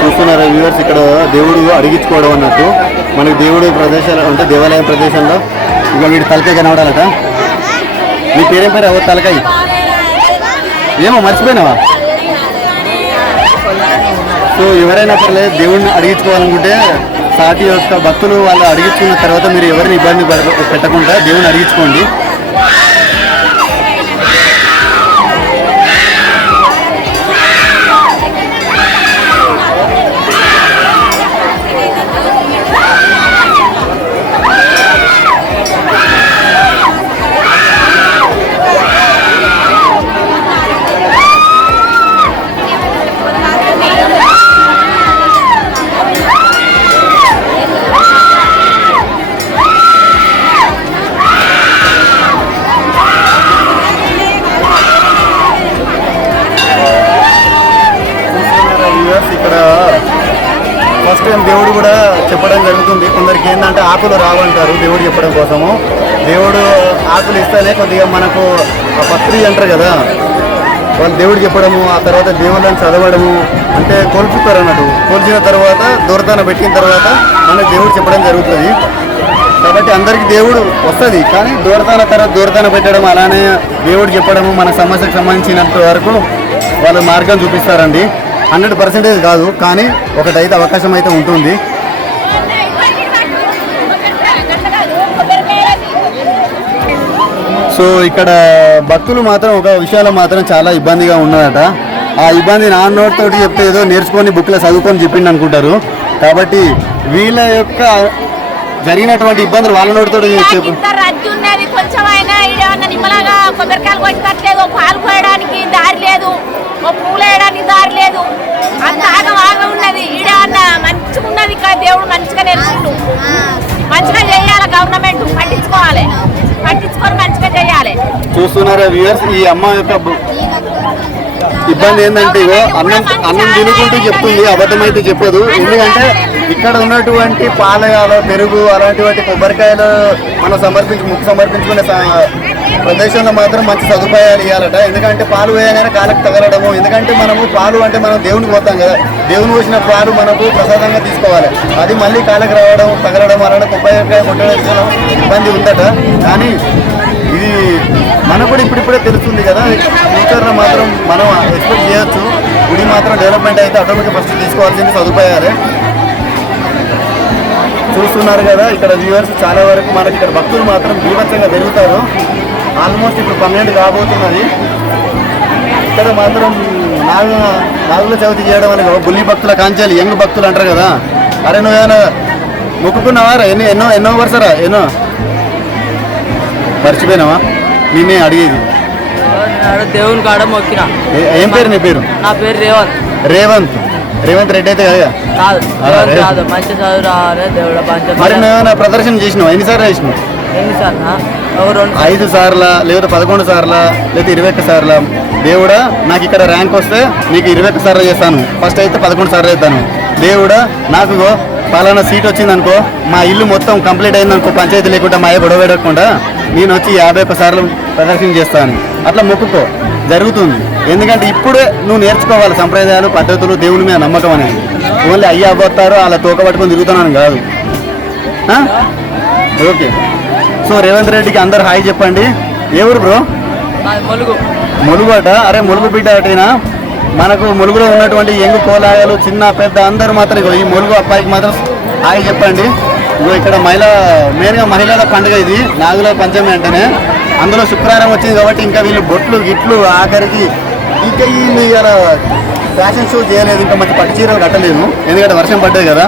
చూస్తున్నారా వ్యూవర్స్, ఇక్కడ దేవుడు అడిగించుకోవడం అన్నట్టు మనకి దేవుడు ప్రదేశాలు అంటే దేవాలయం ప్రదేశంలో ఇక వీడి తలకాయ కనబడాలట. నీ పేరేం పేరు ఎవరు తలకాయ ఏమో మర్చిపోయినావా? సో ఎవరైనా సరే దేవుడిని అడిగించుకోవాలనుకుంటే సాటి యొక్క భక్తులు వాళ్ళు అడిగించుకున్న తర్వాత మీరు ఎవరిని ఇబ్బంది పెట్టకుండా దేవుడిని అడిగించుకోండి. ఇక్కడ ఫస్ట్ టైం దేవుడు కూడా చెప్పడం జరుగుతుంది. కొందరికి ఏంటంటే ఆకులు రావంటారు దేవుడు చెప్పడం కోసము. దేవుడు ఆకులు ఇస్తేనే కొద్దిగా మనకు పత్రి అంటారు కదా, వాళ్ళు దేవుడు చెప్పడము ఆ తర్వాత దేవుళ్ళని చదవడము అంటే కోల్చుతారు అన్నట్టు. కోల్చిన తర్వాత దూరతాన పెట్టిన తర్వాత మనకు దేవుడు చెప్పడం జరుగుతుంది. కాబట్టి అందరికీ దేవుడు వస్తుంది, కానీ దూరతాన పెట్టడం అలానే దేవుడు చెప్పడము మన సమస్యకు సంబంధించినంత వరకు వాళ్ళు మార్గం చూపిస్తారండి. 100% కాదు, కానీ ఒకటైతే అవకాశం అయితే ఉంటుంది. సో ఇక్కడ భక్తులు మాత్రం ఒక విషయాల్లో మాత్రం చాలా ఇబ్బందిగా ఉన్నదట. ఆ ఇబ్బంది నా నోటితోటి చెప్తే ఏదో నేర్చుకొని బుక్లో చదువుకొని చెప్పింది అనుకుంటారు. కాబట్టి వీళ్ళ యొక్క జరిగినటువంటి ఇబ్బందులు వాళ్ళ నోటితో చెప్పు. పాలు పోయడానికి దారి లేదు, పూలు వేయడానికి దారి లేదు, అంత ఆగం ఉన్నది. ఈడ అన్న మంచిగా ఉన్నది, ఇక్కడ దేవుడు మంచిగా నేర్చుకుంటూ మంచిగా చేయాలి. గవర్నమెంట్ పట్టించుకొని మంచిగా చేయాలి. చూస్తున్నారా వ్యూవర్స్, ఈ అమ్మ యొక్క ఇబ్బంది ఏంటంటే అన్నం తినుకుంటూ చెప్తుంది, అబద్ధమైతే చెప్పదు. ఎందుకంటే ఇక్కడ ఉన్నటువంటి పాలయాలు పెరుగు అలాంటివంటి కొబ్బరికాయలు మనం ముక్కు సమర్పించుకునే ప్రదేశంలో మాత్రం మంచి సదుపాయాలు ఇవ్వాలట. ఎందుకంటే పాలు వేయగానే కాళ్ళకి తగలడము, ఎందుకంటే మనము పాలు అంటే మనం దేవునికి పోతాం కదా, దేవుని పోసిన పాలు మనకు ప్రసాదంగా తీసుకోవాలి. అది మళ్ళీ కాళ్ళకి రావడం తగలడం అలాంటి కొబ్బరికాయ కొట్టడం ఇబ్బంది ఉందట. కానీ ఇది మనకు కూడా ఇప్పుడిప్పుడే తెలుస్తుంది కదా, ఫ్యూచర్లో మాత్రం మనం ఎక్స్పెక్ట్ చేయొచ్చు. గుడి మాత్రం డెవలప్మెంట్ అయితే ఆటోమేటిక్ ఫస్ట్ తీసుకోవాల్సింది సదుపాయాలే. చూస్తున్నారు కదా ఇక్కడ వ్యూవర్స్ చాలా వరకు మనకి ఇక్కడ భక్తులు మాత్రం బీభత్సంగా పెరుగుతారు. ఆల్మోస్ట్ ఇప్పుడు 12 కాబోతున్నది. ఇక్కడ మాత్రం నాగుల చవితి చేయడం అని బుల్లి భక్తుల కాంచాలి యంగ్ భక్తులు అంటారు కదా. అరే నువ్వేమైనా మొక్కుకున్నావా? ఎన్నో వరుసరా ఎన్నో మర్చిపోయినావా? నేనే అడిగేది. దేవుని కాడ మొక్కిన. ఏం పేరు నీ పేరు? నా పేరు రేవంత్. రేవంత్ రెడ్డి అయితే కదా? కాదు మంచి చదువు రావాలి దేవుడు. మరి నువ్వేమైనా ప్రదర్శన చేసినావు? ఎన్నిసార్లు చేసినావు? ఎన్నిసార్లు? 5 సార్లా లేదా 11 సార్లా లేదా 21 సార్లా? దేవుడా నాకు ఇక్కడ ర్యాంక్ వస్తే నీకు 21 సార్లు చేస్తాను, ఫస్ట్ అయితే 11 సార్లు చేస్తాను. దేవుడా నాకు పలానా సీట్ వచ్చింది అనుకో, మా ఇల్లు మొత్తం కంప్లీట్ అయింది అనుకో, పంచాయతీ లేకుండా మా గొడవ పెట్టకుండా నేను వచ్చి 51 సార్లు ప్రదర్శన చేస్తాను. అట్లా మొక్కుకో, జరుగుతుంది. ఎందుకంటే ఇప్పుడే నువ్వు నేర్చుకోవాలి సంప్రదాయాలు పద్ధతులు, దేవుని మీద నమ్మకం అనేది. ఓన్లీ అయ్యి అవ్వతారు అలా తోక పట్టుకొని తిరుగుతున్నాను కాదు. ఓకే. సో రేవంత్ రెడ్డికి అందరు హాయ్ చెప్పండి. ఎవరు బ్రో? ములుగు అట. అరే ములుగు బిడ్డ అటైనా మనకు ములుగులో ఉన్నటువంటి యంగ్ కోలాయాలు చిన్న పెద్ద అందరూ మాత్రం ఈ ములుగు అబ్బాయికి మాత్రం హాయ్ చెప్పండి. ఇక్కడ మెయిన్గా మహిళల పండుగ ఇది, నాగుల పంచమి అంటేనే. అందులో శుక్రవారం వచ్చింది కాబట్టి ఇంకా వీళ్ళు బొట్లు గిట్లు ఆఖరికి ఇంకా వీళ్ళు ఇలా ఫ్యాషన్ షో చేయలేదు, ఇంకా మంచి పట్టు చీరలు కట్టలేదు ఎందుకంటే వర్షం పడ్డది కదా.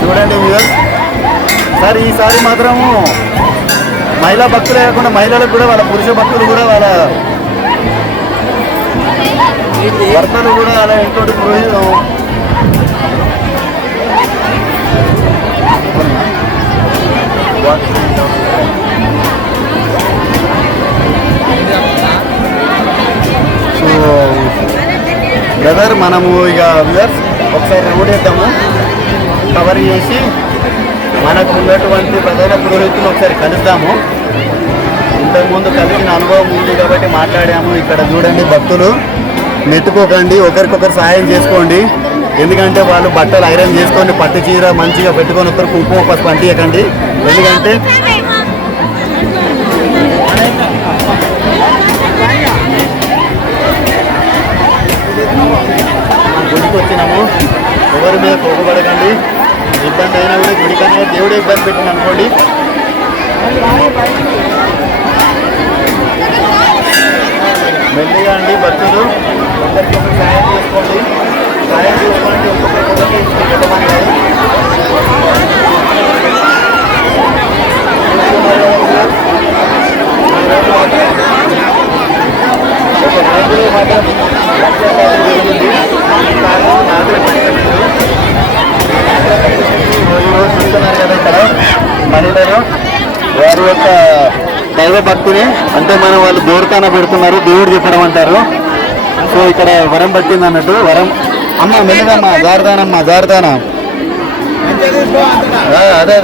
చూడండి వ్యూవర్స్, సార్ ఈసారి మాత్రము మహిళా భక్తులే కాకుండా మహిళలకు కూడా వాళ్ళ పురుష భక్తులు కూడా వాళ్ళ భర్తలు కూడా అలా ఇంకోటి బ్రదర్ మనము ఇక వ్యూవర్స్ ఒకసారి రోడ్ వేద్దాము, కవర్ చేసి మనకు ఉన్నటువంటి ప్రధాన పురోహితులు ఒకసారి కలుద్దాము. ఇంతకుముందు కలిసిన అనుభవం ఉంది కాబట్టి మాట్లాడాము. ఇక్కడ చూడండి భక్తులు నెట్టుకోకండి, ఒకరికొకరు సహాయం చేసుకోండి. ఎందుకంటే వాళ్ళు బట్టలు ఐరన్ చేసుకొని పట్టు చీర మంచిగా పెట్టుకొని ఒకరు కుంకుమ పసుపు అంటియకండి. ఎందుకంటే గుడికి వచ్చినాము, ఎవరి మీద కోపపడకండి. ఇబ్బంది అయినా కూడా గుడికన్నా దేవుడే ఇబ్బంది పెట్టింది అనుకోండి. మెల్లిగా అండి భక్తులు, ఒకరికొకరు సాయం చేసుకోండి. సాయం చేసుకోండి, ఒక్కొక్కరికి పెట్టమని. చూస్తున్నారు కదా ఇక్కడ మహిళలు వారి యొక్క దైవ భక్తిని, అంటే మనం వాళ్ళు దూరతాన పెడుతున్నారు, దేవుడు చెప్పడం అంటారు. సో ఇక్కడ వరం పట్టింది అన్నట్టు. వరం అమ్మ మెల్లగమ్మ జారుతానమ్మ జారుతానా. అదే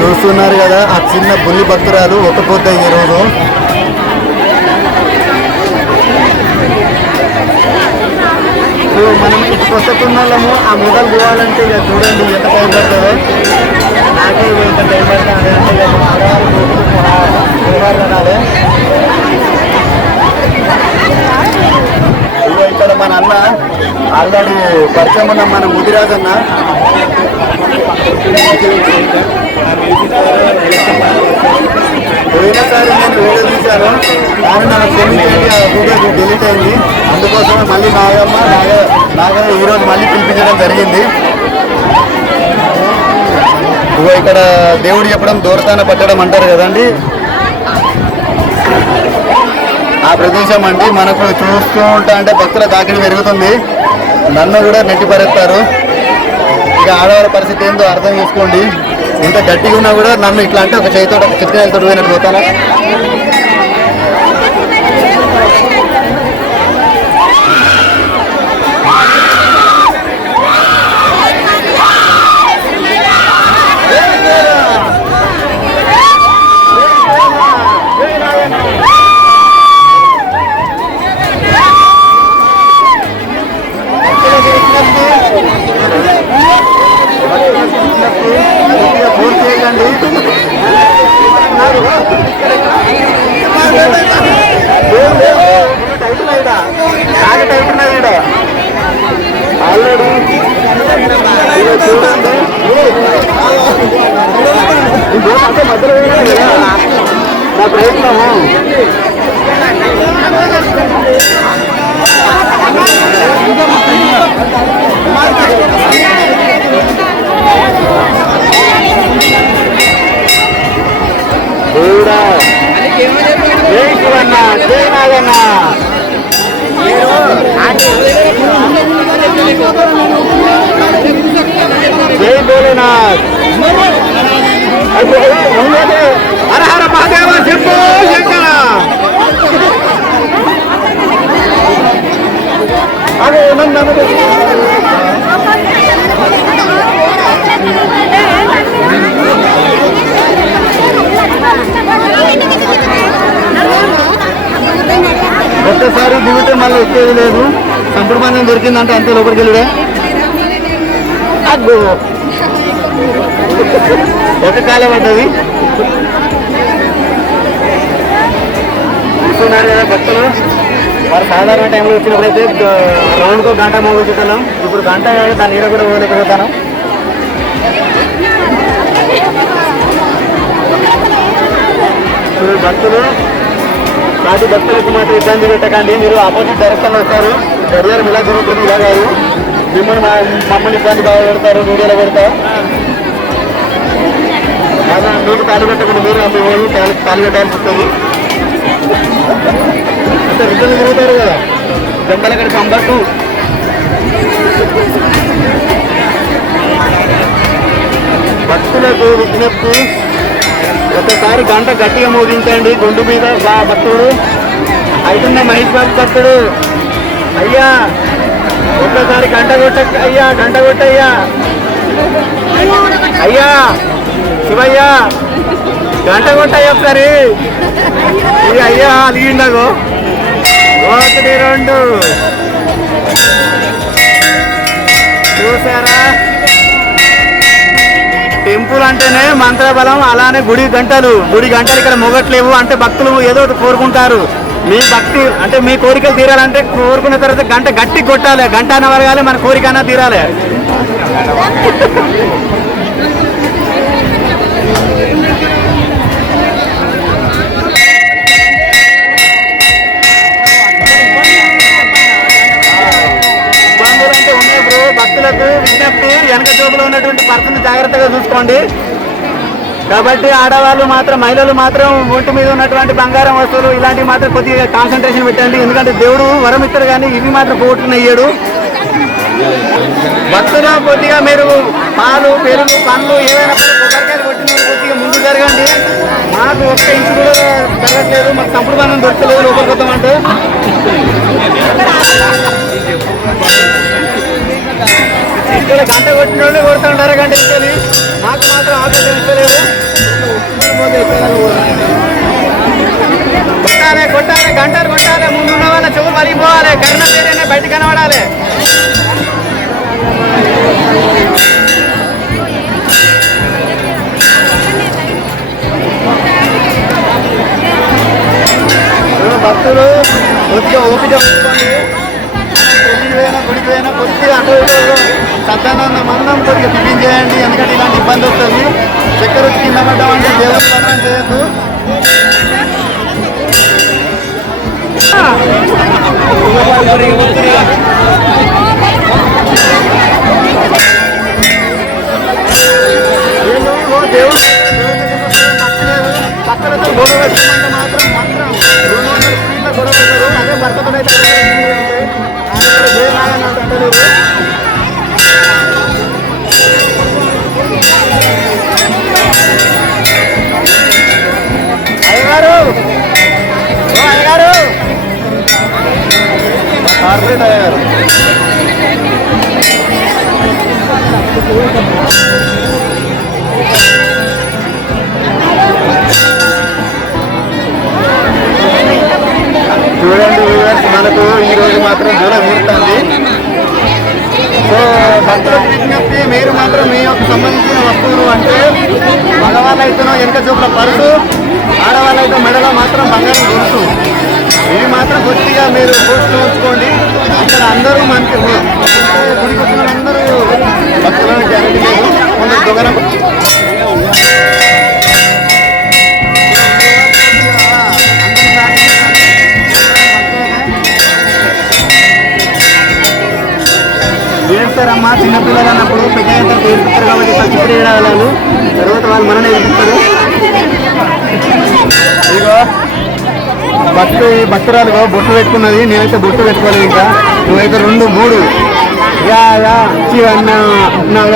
చూస్తున్నారు కదా ఆ చిన్న బుల్లి భక్తురాలు ఒక పొద్దు ఈ రోజు. మనం ఇటు కొత్తకున్నాము ఆ మొదలు పోవాలంటే ఇక చూడండి ఎంత టైం పడుతుందో. నాకే ఎంత టైం పడుతుంది అంటే ఇక ఇక్కడ మన అన్న ఆల్రెడీ పరిచయం ఉన్న మన ముదిరాజ్ అన్న పోయినసారి నేను వీడియో తీశాను కానీ నాకు క్షమించండి, ఆ వీడియో డిలీట్ అయింది. అందుకోసమే మళ్ళీ నాగమ్మ ఈరోజు మళ్ళీ పిలిపించడం జరిగింది. ఇక్కడ దేవుడు చెప్పడం దూరతాన పట్టడం అంటారు కదండి, ఆ ప్రదేశం అండి. మనకు చూస్తూ ఉంటా అంటే భక్తుల తాకిడి పెరుగుతుంది, నన్ను కూడా నెట్టిపరేస్తారు. ఇక ఆడవాళ్ళ పరిస్థితి ఏందో అర్థం చేసుకోండి. ఇంత గట్టిగా ఉన్నా కూడా నన్ను ఇట్లా అంటే ఒక చేతితో చిత్రతో పోయినట్టు పోతానా. ఇక చూడండి ఈ బోట్ అంటే మధ్యలో పోయినా కదా నా ప్రయత్నము. దేవుడా జై శివన్న జై నాగన్న జై భోలేనాథ్. హర హర మహాదేవ చెప్పు శంకర. అదే ఏమన్నా ఒక్కసారి దిగితే మళ్ళీ వచ్చేది లేదు. సంపుడు మందం దొరికిందంటే అంతే లోపలికి వెళ్ళిడే. అగ్గో ఒక కాలే పడ్డది. చూస్తున్నారు కదా భక్తులు, మరి సాధారణ టైంలో వచ్చినప్పుడైతే రౌండ్కో గంట మోగొచ్చేటం. ఇప్పుడు గంట దాని నీడ కూడా పోలేకపోతాను. భక్తులు నాటి భక్తులకు మాత్రం ఇబ్బంది పెట్టకండి. మీరు ఆపోజిట్ డైరెక్షన్లో వస్తారు, గడియారం ఇలా జరుగుతుంది, ఇలా కాదు. మిమ్మల్ని మమ్మల్ని ఇబ్బంది బాగా పెడతారు, వీడియోలో పెడతారు. మీకు కాలు పెట్టకుండా మీరు మీ వాళ్ళు కాలు పెట్టాల్సి వస్తుంది. అంటే రిటర్న్ తిరుగుతారు కదా గంటల కడికి అంబట్టు. భక్తులకు విజ్ఞప్తి, ఒకసారి గంట గట్టిగా మోగించండి. గుండు మీద భక్తుడు అవుతున్న మహేష్ బాబు భక్తుడు. అయ్యా ఒక్కసారి గంట కొట్ట అయ్యా, గంట కొట్టయ్యా. అయ్యా శివయ్య గంట కొట్టయ్యా ఒకసారి. ఇది అయ్యా అలిగిండగో. 1 2 చూసారా? టెంపుల్ అంటేనే మంత్రబలం, అలానే గుడి గంటలు ఇక్కడ మొగట్లేవు అంటే భక్తులు ఏదో కోరుకుంటారు. మీ భక్తి అంటే మీ కోరికలు తీరాలంటే కోరుకున్న తర్వాత గంట గట్టి కొట్టాలి. గంట అన్న వరగాలి, మన కోరిక అన్న తీరాలి. ఇబ్బందులు అంటే ఉన్నాయి బ్రో. భక్తులకు విజ్ఞప్తి, వెనక జోబులో ఉన్నటువంటి పర్సన్ జాగ్రత్తగా చూసుకోండి. కాబట్టి ఆడవాళ్ళు మాత్రం, మహిళలు మాత్రం ఒంటి మీద ఉన్నటువంటి బంగారం వస్తువులు ఇలాంటివి మాత్రం కొద్దిగా కాన్సన్ట్రేషన్ పెట్టండి. ఎందుకంటే దేవుడు వరం ఇస్తాడు కానీ ఇవి మాత్రం పోగొట్టుకునేయ్యాడు. భక్తులు కొద్దిగా మీరు పాలు, పెరుగు, పండ్లు ఏవైనా కొబ్బరికాయలు కొట్టిన కొద్దిగా ముందు జరగండి. మాకు ఒక్క ఇంచు కూడా జరగట్లేదు, మాకు సంపుడు బంధం దొరకలేదు లోపలికి వద్దామంటే. ఇక్కడ గంట కొట్టిన వాళ్ళు కొడుతుంటారు గంట ఇస్తుంది. నాకు మాత్రం ఆలోచన ఇస్తలేదు. కొట్టాలి కొట్టాలి గంటలు కొట్టాలి. ముందున్న వాళ్ళ చెవులు పలిగిపోవాలి. కరుణ పేరైనా బయట కనబడాలి. భక్తులు కొద్దిగా ఓపిక పెట్టుకోండి. గుడికి పోయినా కొద్దిగా అటు సత్యానంద మందం కొద్దిగా టిఫిన్ చేయండి. ఎందుకంటే ఇలాంటి ఇబ్బంది వస్తుంది. చక్కెర వచ్చి కింద పడ్డాం అంటే దేవుడు స్నానం చేయొద్దు. దేవుడు చక్కరతో గొడవ పెట్టమంటే మాత్రం 200 ఫీట్ల గొడవ పెట్టారు. అదే భర్తతో అయితే అయ్యగారు కార్పొరేట్ అయ్యారు. చూడండి మనకు ఈరోజు మాత్రం దూరం తీరుతుంది. సో భక్తులకు విజ్ఞప్తి, మీరు మాత్రం మీ యొక్క సంబంధించిన వస్తువులు అంటే మగవాళ్ళైతేనో వెనక చూపుల పరుసు, ఆడవాళ్ళైతే మెడలో మాత్రం బంగారం గొలుసు. ఇవి మాత్రం కొద్దిగా మీరు పోస్టులో ఉంచుకోండి. ఇక్కడ అందరూ మనకి గుడికి వచ్చిన అందరూ భక్తులను గ్యారెంటీ లేదు. కొంచెం దొంగన వేస్తారమ్మా. చిన్నపిల్లలు అన్నప్పుడు పెద్ద పేరుస్తారు కాబట్టి ఫస్ట్ ఇప్పుడు ఏడాలి, తర్వాత వాళ్ళు మననే వేస్తారు. ఇగో భక్తురాలుగా బొట్టు పెట్టుకున్నది, నేనైతే బొట్టు పెట్టుకోలేదు. ఇంకా నువ్వైతే 2 3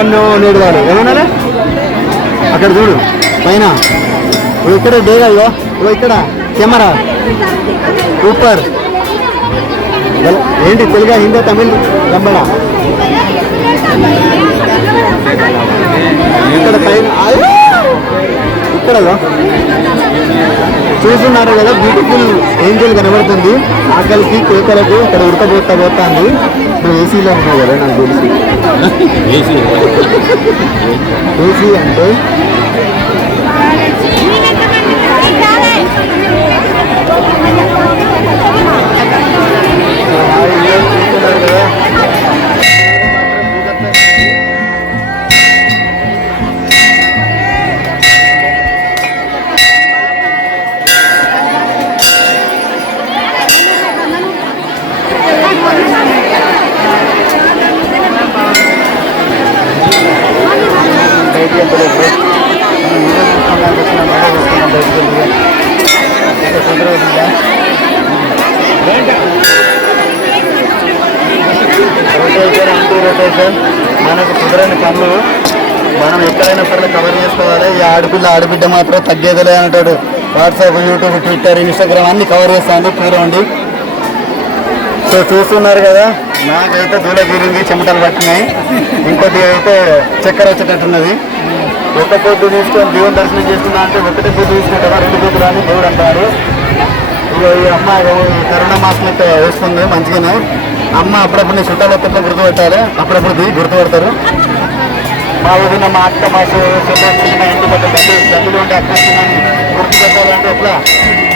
అన్నో నేడు కాదు ఏమన్నా అక్కడ చూడు పైన ఇక్కడ డేగా ఇక్కడ కెమెరా సూపర్. ఏంటి తెలుగు హిందీ తమిళ్ కన్నడ ఇక్కడ పైన ఇక్కడ చూస్తున్నారు కదా బ్యూటిఫుల్ ఏంజల్ కనబడుతుంది. ఆకలికి కేకలకు ఇక్కడ ఉడకబోతుంది. నువ్వు ఏసీలో ఉన్నావు కదా నాకు తెలిసి. ఏసీ అంటే చూస్తున్నారు కదా రొటేషన్ మనకు కుదరని పనులు మనం ఎక్కడైనా సరే కవర్ చేసుకోవాలి. ఈ ఆడబిడ్డ మాత్రం తగ్గేదిలే అంటాడు. వాట్సాప్, యూట్యూబ్, ట్విట్టర్, ఇన్స్టాగ్రామ్ అన్ని కవర్ చేస్తాను చూడండి. సో చూస్తున్నారు కదా, నాకైతే దూల తీరింది, చెమటలు పట్టినాయి. ఇంకొద్దిగా అయితే చక్కెర వచ్చేటట్టున్నది. ఒక్క పొద్దు తీసుకొని దేవుని దర్శనం చేసుకున్నా అంటే ఒకటే పొద్దు తీసుకుంటారా 2 పొద్దులు అని దేవుడు అంటారు. ఇక ఈ అమ్మ కరోనా మాస్క్ అయితే వేస్తుంది మంచిగానే. అమ్మ అప్పుడప్పుడు నీ చుట్టాలు ఎట్లా గుర్తుపెట్టాలి, అప్పుడప్పుడు గుర్తుపడతారు. మా ఊరిన మా అక్క మా చెల్లె ఇంటి పట్ల డబ్బులు ఉంటే అక్క వస్తుందని గుర్తుపెట్టాలంటే ఎట్లా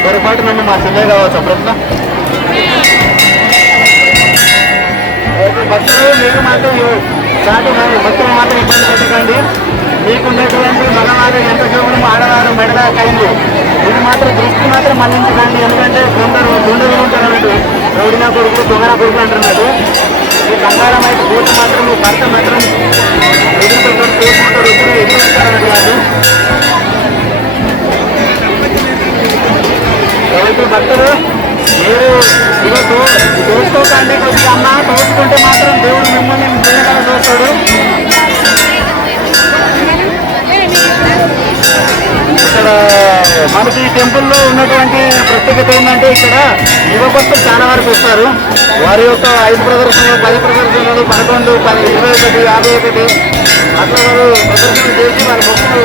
పొరపాటు నన్ను మా చెల్లె కావచ్చు అప్పుడెట్లా. భక్తులు మీరు మాత్రం భక్తులు మాత్రం ఇబ్బంది పెట్టకండి. మీకున్నటువంటి మగవారు ఎంత చూడడం ఆడవారు మెడల కైంది ఇది మాత్రం దృష్టి మాత్రం మళ్ళించకండి. ఎందుకంటే కొందరు గుండెలు ఉంటారు అన్నట్టు, రౌడినా కొడుకు దొంగన కొడుకు అంటున్నట్టు. ఈ బంగారం అయితే కూర్చు మాత్రం మీ భర్త మాత్రం ఎదురుతాడు, చూసుకుంటాడు, ఎదురుస్తారన్నట్టు కాదు. కాబట్టి భక్తులు మీరు ఇదో దోచుకోకండి. కొద్దిగా అమ్మ దోచుకుంటే మాత్రం దేవుడు మిమ్మల్ని నిజంగా దోస్తాడు. ఇక్కడ మనకి ఈ టెంపుల్లో ఉన్నటువంటి ప్రత్యేకత ఏంటంటే ఇక్కడ యువకులు చాలా వరకు వస్తారు. వారి యొక్క 5 ప్రదర్శనలు 10 ప్రదర్శనలు 11 21 51 అట్లా వారు ప్రదర్శన చేసి వారి భక్తులు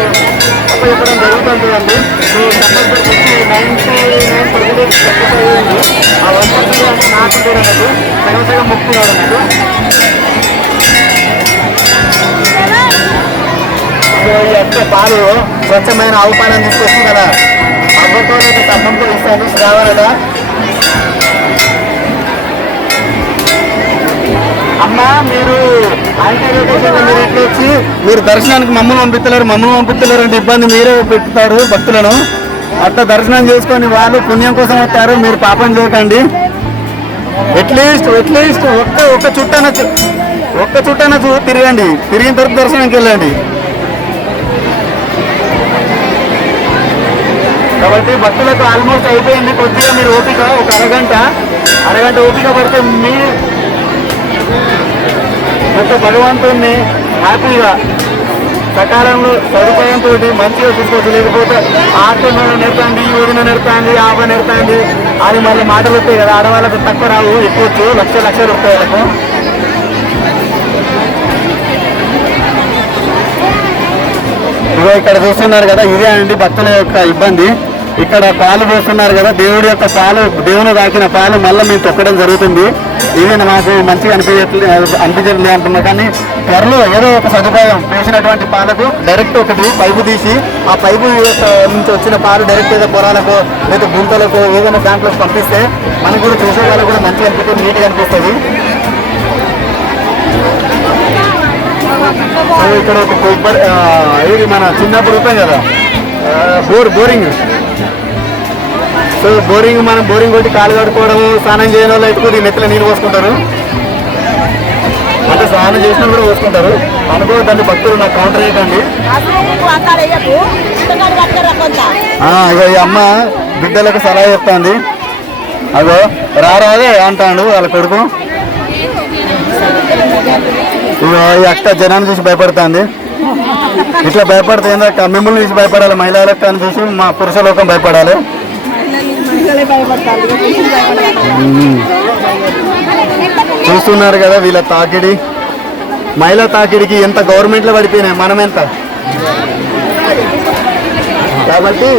చెప్పడం జరుగుతుంటుందండి. సో కంపల్సరీ 99% సక్సెస్ అయ్యింది. ఆ 1% అంటే నాకు చూడనట్టు సగం ముక్కున్నాడు అన్నట్టు. ఈ యొక్క పాలు స్వచ్ఛమైన ఆవు పాలను తీసుకొస్తుంది కదా, అవ్వతో తమ్మంతో ఇస్తాను శ్రావణట. అమ్మ మీరు మీరు ఇట్లా వచ్చి మీరు దర్శనానికి మమ్మల్ని పంపిస్తలేరు అంటే ఇబ్బంది మీరే పెట్టుతారు భక్తులను. అట్లా దర్శనం చేసుకొని వాళ్ళు పుణ్యం కోసం వస్తారు, మీరు పాపం చేయకండి. అట్లీస్ట్ ఒక్క చుట్టన తిరగండి, తిరిగిన తర్వాత దర్శనానికి వెళ్ళండి. కాబట్టి భక్తులకు ఆల్మోస్ట్ అయిపోయింది. కొద్దిగా మీరు ఓపిక ఒక అరగంట ఓపిక పడితే మీ యొక్క భగవంతుని హ్యాపీగా సకాలంలో సదుపాయంతో మంచిగా చూసుకోవచ్చు. లేకపోతే ఆటో నెడతాండి, యోజన నెడతాండి, ఆవ నెడతాండి అని మళ్ళీ మాటలు వస్తాయి కదా. ఆడవాళ్ళకు తక్కువ రావు, ఎక్కువచ్చు, లక్షలు వస్తాయి వాళ్ళకు. ఇగో ఇక్కడ చూస్తున్నారు కదా, ఇదే అండి భక్తుల యొక్క ఇబ్బంది. ఇక్కడ పాలు పోస్తున్నారు కదా, దేవుడి యొక్క పాలు, దేవుని తాకిన పాలు మళ్ళీ మేము తొక్కడం జరుగుతుంది. ఇది మాకు మంచిగా అనిపించట్లేదు అంటున్నా. కానీ త్వరలో ఏదో ఒక సదుపాయం వేసినటువంటి పాలకు డైరెక్ట్ ఒకటి పైపు తీసి ఆ పైపు నుంచి వచ్చిన పాలు డైరెక్ట్ ఏదో పొలాలకు లేదా గుంతలకు ఏదైనా దాంట్లో పంపిస్తే మనకు కూడా చూసే వాళ్ళకి కూడా మంచిగా అనిపిస్తుంది, నీట్గా అనిపిస్తుంది. సో ఇక్కడ ఒక కొబ్బరి ఇది మన చిన్నప్పుడు ఉంటాం కదా బోరింగ్. సో మనం బోరింగ్ కొట్టి కాలు కడుక్కోవడం, స్నానం చేయడం వాళ్ళు అయితే కొద్దిగా నెత్తిలో నీళ్ళు పోసుకుంటారు, అంటే స్నానం చేసినా కూడా పోసుకుంటారు. అనుకో దాన్ని భక్తులు నాకు కౌంటర్ చేయకండి. ఇక ఈ అమ్మ బిడ్డలకు సలహా చెప్తాంది. అదో రారాదే అంటాడు వాళ్ళ కొడుకు. ఈ అక్క జనాన్ని చూసి భయపడుతుంది. ఇట్లా భయపడితే ఏందక్క, మిమ్మల్ని చూసి భయపడాలి, మహిళలకు అని చూసి మా పురుష లోకం భయపడాలి. చూస్తున్నారు కదా వీళ్ళ తాకిడి, మహిళా తాకిడికి ఎంత గవర్నమెంట్లో పడిపోయినాయి, మనం ఎంత. కాబట్టి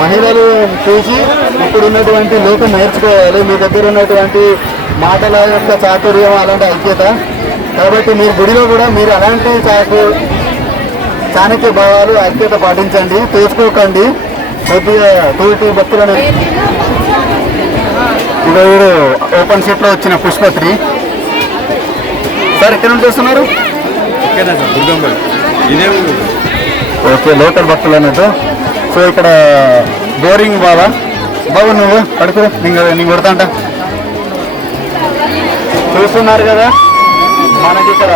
మహిళలు చూసి ఇప్పుడు ఉన్నటువంటి లోకం నేర్చుకోవాలి, మీ దగ్గర ఉన్నటువంటి మాటల యొక్క చాతుర్యం అలాంటి ఐక్యత. కాబట్టి మీరు గుడిలో కూడా మీరు అలాంటి చాణక్య భావాలు ఐక్యత పాటించండి, తోచుకోకండి. కొద్దిగా తోటి భక్తులను వీడు ఓపెన్ సెట్లో వచ్చిన పుష్పత్రి సార్ ఎక్కడ నుంచి వస్తున్నారు? ఓకే, లోకల్ భక్తులు అన్నట్టు. సో ఇక్కడ బోరింగ్ బాబు నువ్వు కడుకు నేను కొడతాంట. చూస్తున్నారు కదా మనకి ఇక్కడ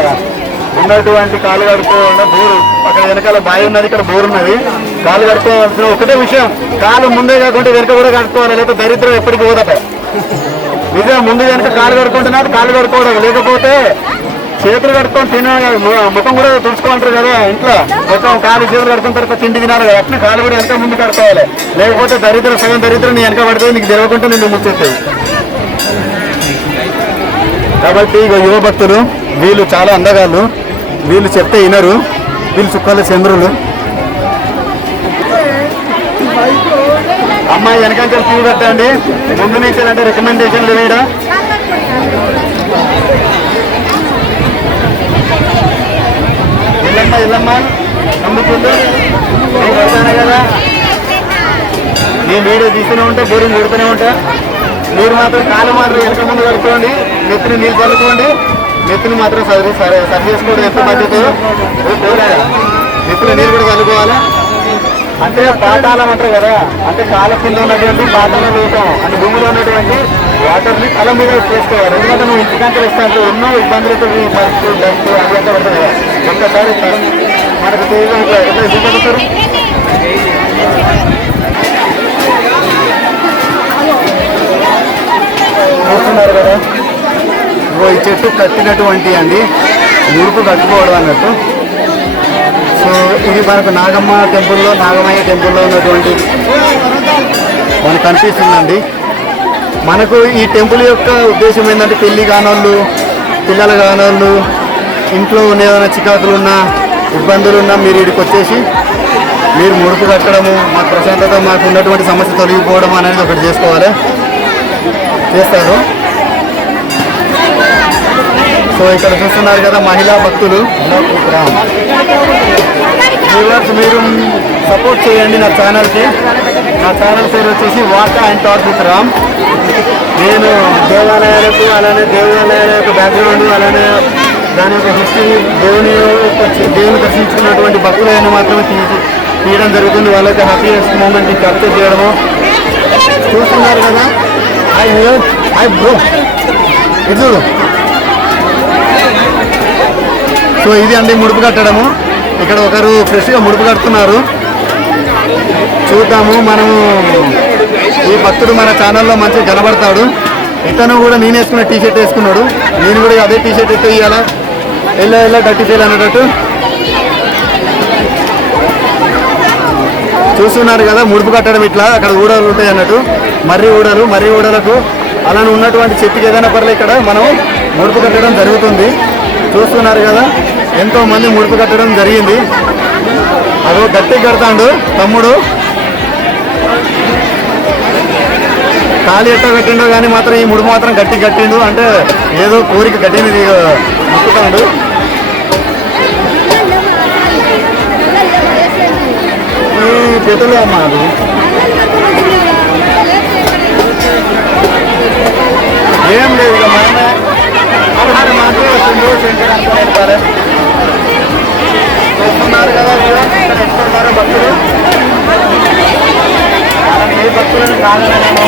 ఉన్నటువంటి కాలు కడుక్కోవడం బోరు, అక్కడ వెనకాల బావి ఉన్నది, ఇక్కడ బోరు ఉన్నది. కాలు కడుక్కోవాల్సిన ఒకటే విషయం, కాలు ముందే కాకుండా వెనక కూడా కడుక్కోవాలి, లేకపోతే దరిద్రం ఎప్పటికి పోదట. నిజం, ముందు వెనక కాలు కడుక్కుంటున్నారు, కాలు కడుక్కోవడం, లేకపోతే చేతులు కడుక్కొని ముఖం కూడా తుడుచుకోమంటారు కదా ఇంట్లో. మొత్తం కాలు చేతులు కడుకున్న తర్వాత తిండి తినాలి కదా, అట్లా కాలు కూడా వెనక ముందు కడుక్కోవాలి. లేకపోతే దరిద్రం సగం దరిద్రం నీ వెనక పడుతుంది, నీకు తెలియకుండా నిన్ను ముచ్చేస్తుంది. కాబట్టి ఇక యువ భక్తులు వీళ్ళు చాలా అందగాళ్ళు, వీళ్ళు చెప్తే వినరు, వీళ్ళు చుక్కల చంద్రులు. అమ్మాయి వెనకాల క్యూ పెట్టండి, ముందు నుంచి అంటే రికమెండేషన్లు వేయడా. ఇల్లమ్మా నమ్ముతుందో నేను పెడతాను కదా, నేను వీడియో తీస్తూనే ఉంటా, బోరింగ్ కొడుతూనే ఉంటా. మీరు మాత్రం కాలు మాత్రం వెనక ముందు కడుక్కోండి, నెత్తిని నీళ్ళు చల్లుకోండి, నెత్తిని మాత్రం సరి చేసుకోవడం ఎంత బాధ్యత. నెత్తిలో నీళ్ళు కూడా చల్లుకోవాలి. అంటే పాతాళం అంటారు కదా, అంటే కాళ్ళ కింద ఉన్నటువంటి పాతాళం లోకం అంటే భూమిలో ఉన్నటువంటి వాటర్ని తల మీద చేసుకోవాలి. ఎందుకంటే నువ్వు ఇంటికంటే ఇస్తాను ఎన్నో ఇబ్బందులతో డస్ట్ అది అంతా పడుతుంది కదా. ఒక్కసారి మనకు తెలియదు ఎట్లా చూపెడతారు. చూస్తున్నారు కదా, ఈ చెట్టు కట్టినటువంటి అండి ముడుపు కట్టుకోవడం అన్నట్టు. సో ఇది మనకు నాగమ్మ టెంపుల్లో, నాగమయ్య టెంపుల్లో ఉన్నటువంటి మనకు కనిపిస్తుందండి. మనకు ఈ టెంపుల్ యొక్క ఉద్దేశం ఏంటంటే పెళ్ళి కానోళ్ళు, పిల్లలు కానోళ్ళు, ఇంట్లో ఉన్న ఏదైనా చికాకులున్నా, ఇబ్బందులున్నా మీరు ఇక్కడికి వచ్చేసి మీరు ముడుపు కట్టడము, మాకు ప్రశాంతత, మాకు ఉన్నటువంటి సమస్య తొలగిపోవడం అనేది ఒకటి చేసుకోవాలి, చేస్తారు. సో ఇక్కడ చూస్తున్నారు కదా మహిళా భక్తులు. వ్యూవర్స్ మీరు సపోర్ట్ చేయండి నా ఛానల్కి. నా ఛానల్ పేరు వచ్చేసి walk and talk with Ram. నేను దేవాలయాలకు, అలానే దేవాలయాల యొక్క బ్యాక్గ్రౌండ్, అలానే దాని యొక్క హిస్టరీ, దేవుని దర్శించుకున్నటువంటి భక్తులను మాత్రమే తీయడం జరుగుతుంది. వాళ్ళకి హ్యాపీయెస్ట్ మూమెంట్ క్యాప్చర్ చేయడము. చూస్తున్నారు కదా, బ్రో ఇది చూడు. సో ఇది అండి ముడుపు కట్టడము. ఇక్కడ ఒకరు ఫ్రెష్గా ముడుపు కడుతున్నారు, చూద్దాము. మనము ఈ భక్తుడు మన ఛానల్లో మంచిగా కనబడతాడు. ఇతను కూడా నేను వేసుకున్న టీషర్ట్ వేసుకున్నాడు, నేను కూడా అదే టీషర్ట్ అయితే ఇవ్వాలా, ఎల్లో డర్టీ ఫీల్ అన్నట్టు. చూస్తున్నారు కదా ముడుపు కట్టడం ఇట్లా. అక్కడ ఊడలు ఉంటాయి అన్నట్టు, మర్రి ఊడలకు అలానే ఉన్నటువంటి చెట్టుకి ఏదైనా పర్లే ఇక్కడ మనం ముడుపు కట్టడం జరుగుతుంది. చూస్తున్నారు కదా ఎంతో మంది ముడుపు కట్టడం జరిగింది. అదో గట్టిగా కడతాడు తమ్ముడు, ఖాళీ ఎట్ట కట్టిండో కానీ మాత్రం ఈ ముడుపు మాత్రం గట్టి కట్టిండు, అంటే ఏదో కోరిక గట్టిని ముక్కుతాడు. చేతుల్లో అమ్మా అది. ఏం లేదు ఇక మనమే ఆహారం మాత్రమే వస్తుందో శంకర్ అనుకునే చూస్తున్నారు కదా ఇక్కడ ఎక్కడున్నారో భక్తులు. ఏ భక్తులను కాదనలేము.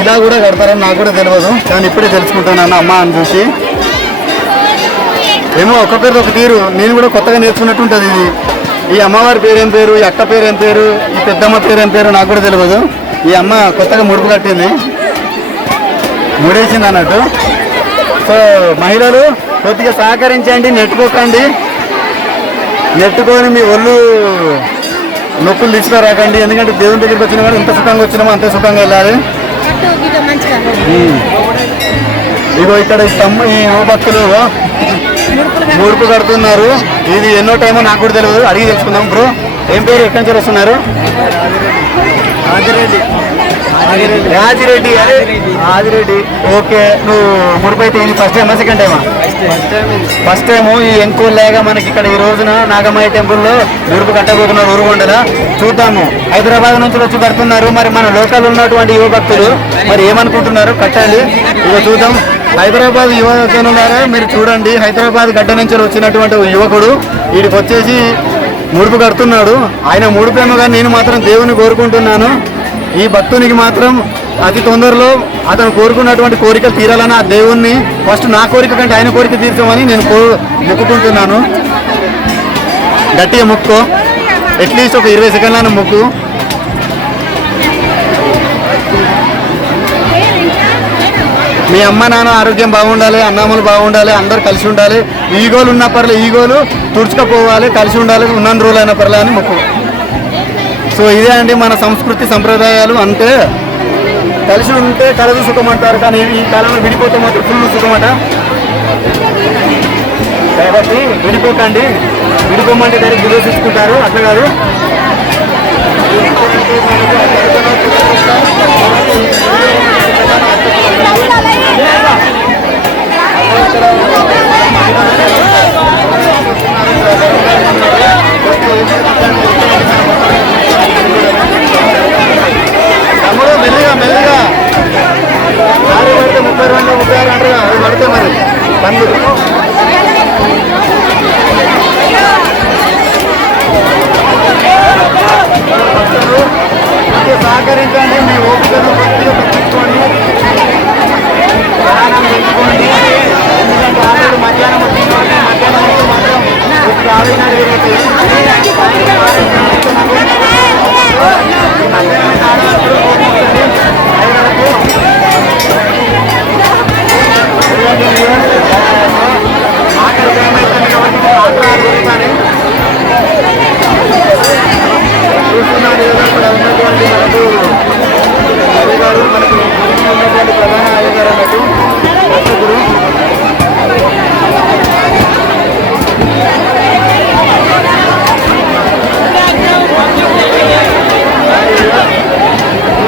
ఇలా కూడా కడతారని నాకు కూడా తెలియదు, కానీ ఇప్పుడే తెలుసుకుంటున్నాను అమ్మ అని చూసి. ఏమో ఒక్కొక్కరిది ఒక తీరు, నేను కూడా కొత్తగా నేర్చుకున్నట్టు ఉంటుంది. ఇది ఈ అమ్మవారి పేరు ఏం పేరు, ఈ అక్క పేరు ఏం పేరు, ఈ పెద్దమ్మ పేరు ఏం పేరు నాకు కూడా తెలియదు. ఈ అమ్మ కొత్తగా ముడుపు కట్టింది, ముడేసింది అన్నట్టు. సో మహిళలు కొద్దిగా సహకరించండి, నెట్టుకోకండి. నెట్టుకొని మీ ఒళ్ళు నొప్పులు తీసుకురాకండి. ఎందుకంటే దేవుని దగ్గరికి వచ్చిన వాడు ఎంత సుఖంగా వచ్చినామో అంతే సుఖంగా వెళ్ళాలి. ఇగో ఇక్కడ ఈ భక్తులు ముడుపు కడుతున్నారు. ఇది ఎన్నో టైమో నాకు కూడా తెలియదు, అడిగి తెలుసుకుందాం. బ్రో ఏం పేరు, ఎక్కడి నుంచి వస్తున్నారు? రాజిరెడ్డి. ఆదిరెడ్డి. ఓకే, నువ్వు ముడుపు అయితే ఇది ఫస్ట్ టైమా సెకండ్ టైమా? First time. ఈ ఎంకూరులాగా మనకి ఇక్కడ ఈ రోజున నాగమయ్య టెంపుల్లో ముడుపు కట్టబోతున్నారు ఊరుగొండల. చూద్దాము. హైదరాబాద్ నుంచి వచ్చి కడుతున్నారు. మరి మన లోకల్ ఉన్నటువంటి యువ భక్తులు మరి ఏమనుకుంటున్నారు, కట్టాలి. ఇక చూద్దాం. హైదరాబాద్ యువజనులారా మీరు చూడండి, హైదరాబాద్ గడ్డ నుంచి వచ్చినటువంటి యువకుడు వీడికి వచ్చేసి ముడుపు కడుతున్నాడు. ఆయన ముడుపేమో కానీ నేను మాత్రం దేవుని కోరుకుంటున్నాను. ఈ భక్తునికి మాత్రం అతి తొందరలో అతను కోరుకున్నటువంటి కోరికలు తీరాలని ఆ దేవుణ్ణి ఫస్ట్ నా కోరిక కంటే ఆయన కోరిక తీర్చమని నేను మొక్కుకుంటున్నాను. గట్టిగా మొక్కు, అట్లీస్ట్ ఒక 20 సెకండ్లను మొక్కు. మీ అమ్మ నాన్న ఆరోగ్యం బాగుండాలి, అన్నమ్మలు బాగుండాలి, అందరు కలిసి ఉండాలి. ఈగోలు ఉన్న పర్లే, ఈగోలు తుడుచుకపోవాలి, కలిసి ఉండాలి, ఉన్నన్ని రోజులు అయిన పర్లే అని మొక్కు. సో ఇదే అండి మన సంస్కృతి సంప్రదాయాలు. అంటే కలిసి ఉంటే కలదు సుఖం అంటారు, కానీ ఈ కాలంలో విడిపోతే మాత్రం ఫుల్ సుఖమట. కాబట్టి విడిపోకండి. విడిపోమంటే డైరెక్ట్ విలోచించుకుంటారు, అట్లా కాదు. తమ్ముడు మెల్లిగా మెల్లిగా 6 పడితే 32 36 అంటారు, అది పడితే మరి పండు. సహకరించండి, మీ ఓపికను తప్పించుకోండి, ప్రయాణం పెంచుకోండి. ఎందుకంటే ఆల్రెడీ మధ్యాహ్నం వచ్చింది, మధ్యాహ్నం వస్తే మాత్రం ఆవిడ చూస్తున్నాను ఇక్కడ ఉన్నటువంటి మనకు అయ్యగారు, మనకు ఉన్నటువంటి ప్రధాన అయ్యగారు అన్నట్టు దర్శకుడు.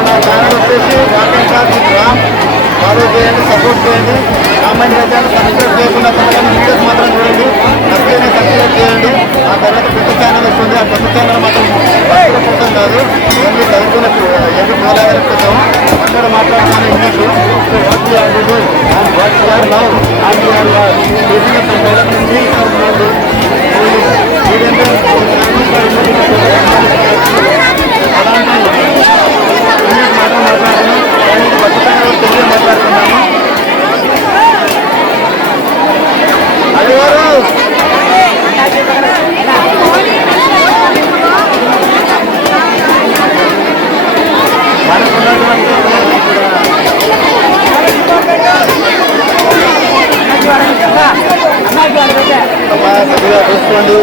నా ఛానల్ వచ్చేసి వాకింగ్ షాప్ రామ్, ఫాలో చేయండి, సపోర్ట్ చేయండి. కామెంట్ చేయండి, సబ్స్క్రైబ్ చేయకుండా వీడియోస్ మాత్రం చూడండి, నచ్చితేనే సబ్స్క్రైబ్ చేయండి. ఆ తర్వాత కొత్త ఛానల్ వస్తుంది, ఆ కొత్త ఛానల్ మాత్రం భక్తుల కోసం కాదు, ఓన్లీ చదువుకున్న మూలాల కోసం. అక్కడ మాట్లాడుతున్నాను ఇంగ్లీష్. మాట్లాడుతున్నాము. అయ్యగారు చూసుకోండి.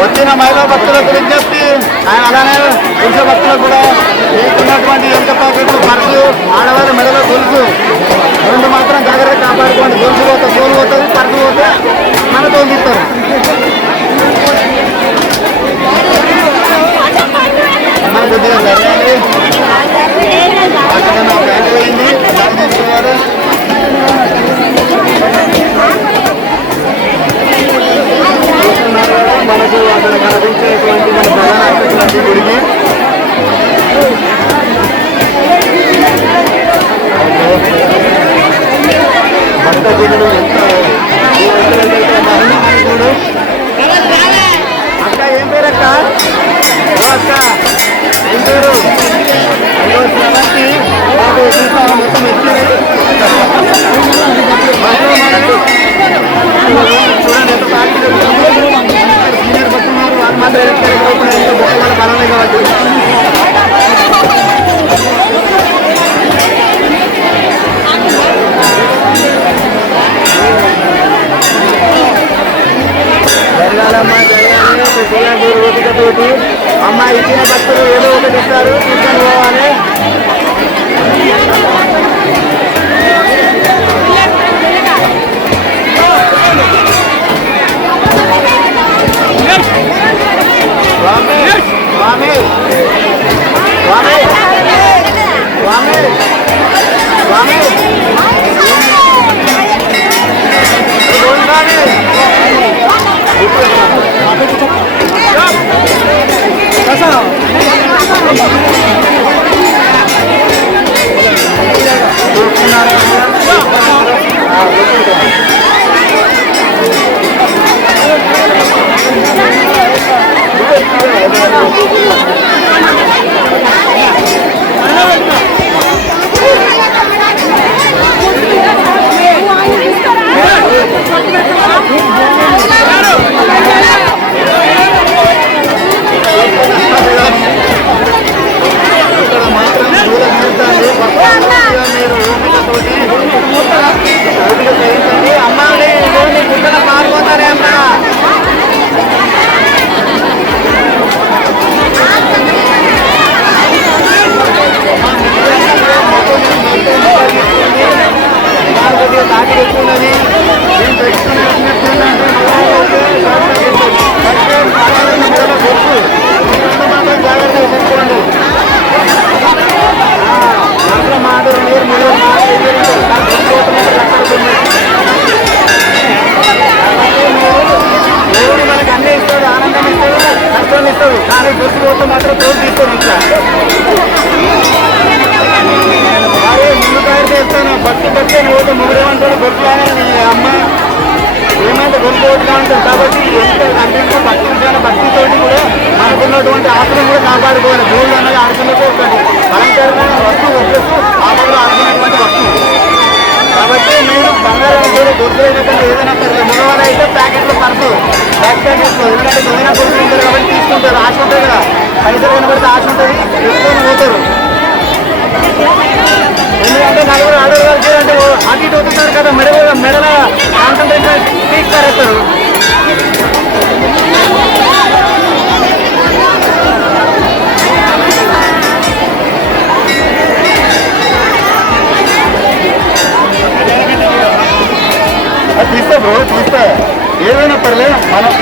వచ్చిన మహిళా భక్తులకు విజ్ఞప్తి, అలానే పురుష భక్తులకు కూడా మీకున్నటువంటి ఎంత పాకెట్లు పర్సు ఉన్నటువంటి ఆస్తులను కూడా కాపాడుకోవాలి. గోల్డ్ అన్నది ఆడపిల్లకు ఒకటి అలంకరణ వస్తువు, ఆటలో ఆడుకున్నటువంటి వస్తువు. కాబట్టి మీరు బంగారం కూడా దొరికినటువంటి ఏదైనా మగవారు అయితే ప్యాకెట్లో పర్సు బ్యాక్ ప్యాకెట్లో, ఎందుకంటే ఏదైనా కొడుకుంటారు కాబట్టి తీసుకుంటారు. ఆశ ఉంటుంది కదా, పైసలు కనబడితే ఆశ ఉంటుంది, పెట్టుకొని పోతారు. ఎందుకంటే నలుగురు ఆడవారికి అంటే అటు ఇటు వస్తున్నారు కదా, మెడల కాన్సన్ట్రేషన్ పీక్ కరేస్తారు. అది తీస్తా బ్రో, తీస్తా, ఏదైనా పర్లేదు. మనం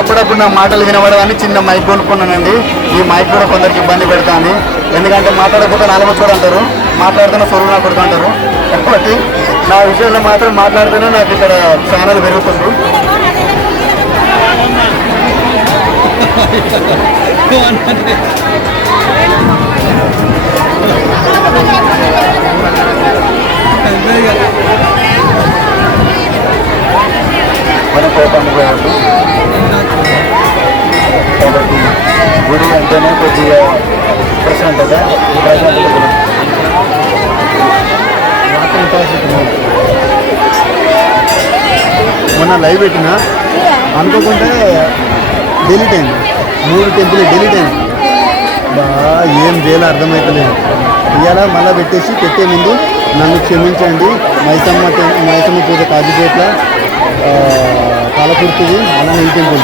అప్పుడప్పుడు నా మాటలు వినబడదని చిన్న మైక్ కొనుక్కున్నానండి. ఈ మైక్ కూడా కొందరికి ఇబ్బంది పెడుతుంది, ఎందుకంటే మాట్లాడకపోతే నాలుగొచ్చుడు అంటారు, మాట్లాడుతున్న సొరువు నాకు కొడుతుంటారు. కాబట్టి నా విషయంలో మాత్రం మాట్లాడితేనే నాకు ఇక్కడ ఛానల్ పెరుగుతుంది. మన కోపాన్ని పోయాడు కాబట్టి గుడి అంటేనే కొద్దిగా ప్రశాంతత. మొన్న లైవ్ పెట్టినా అనుకోకుండా డిలీట్ అయింది, 3 టెంపుల్ డిలీట్ అయింది. ఏం చేయాలో అర్థమవుతలేదు. ఇవాళ మళ్ళీ పెట్టే ముందు నన్ను క్షమించండి, మైసమ్మ పూజ కాజీపేట్ల కాలకుర్తిది అలానే ఈ టెంపుల్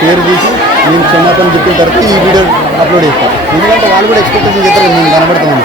పేరు తీసి నేను క్షమాపణ చెప్పిన తర్వాత ఈ వీడియో అప్లోడ్ చేస్తాను. ఎందుకంటే వాళ్ళు కూడా ఎక్స్పెక్టేషన్ చేస్తారు నేను కనబడతామని.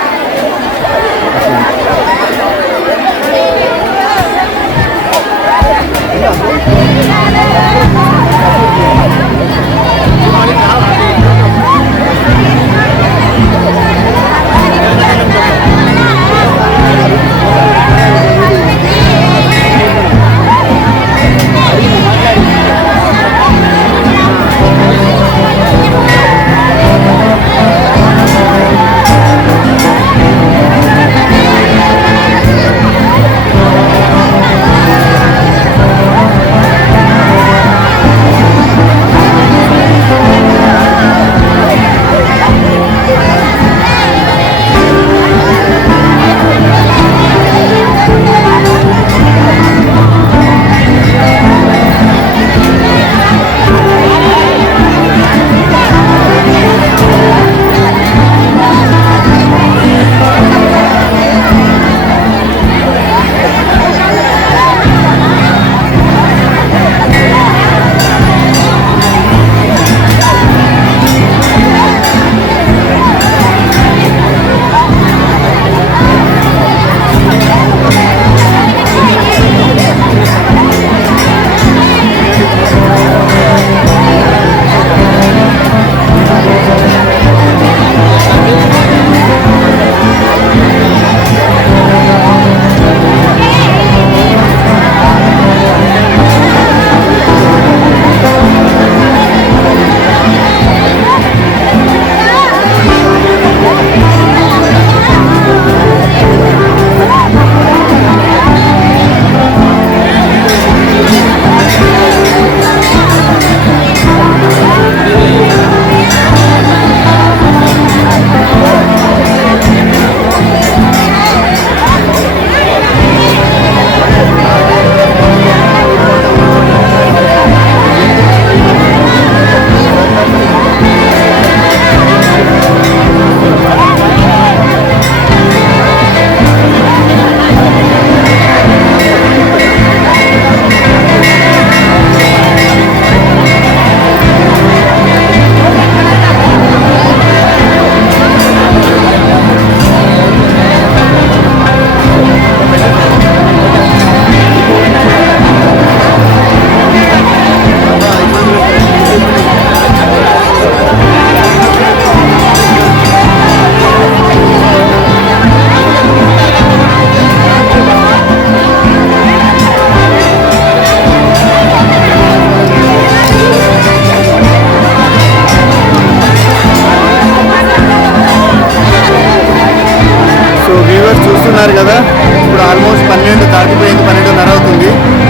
చూస్తున్నారు కదా, ఇప్పుడు ఆల్మోస్ట్ 12 దాటిపోయింది, 12:30 అవుతుంది.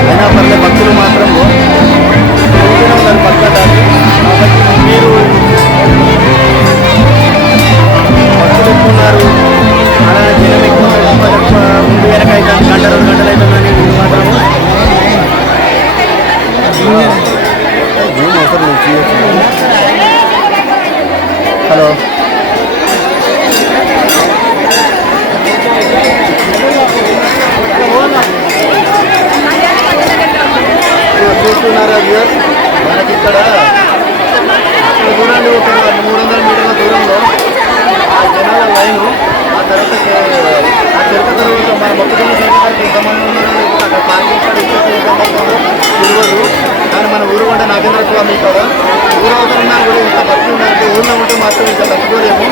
అయినా పర్లే భక్తులు మాత్రం పక్కా దాటి కాబట్టి మీరు భక్తులు ఎక్కువ ఉన్నారు, అలానే జనం ఎక్కువ ఉన్నారు. ముందు వెనక అయితే గంట 2 గంటలు అవుతుందని మాత్రము హలో చూస్తున్నారా వ్యూయర్స్, మనకి ఇక్కడ చూడండి ఒక 300 మీటర్ల దూరంలో ఆ జనాల లైను. ఆ తర్వాత ఆ చెరుక తర్వాత మన మొక్కజొన్న చేసేసరికి ఎంతమంది ఉన్నారో అక్కడ పార్కింగ్ తెలియదు. కానీ మన ఊరు వంట నాగేంద్ర స్వామి ఇక్కడ ఊరు అవతల ఉన్నా కూడా ఇంత భక్తి ఉన్నారంటే ఊళ్ళో ఉంటే మాత్రం ఇంకా తట్టుకోలేము.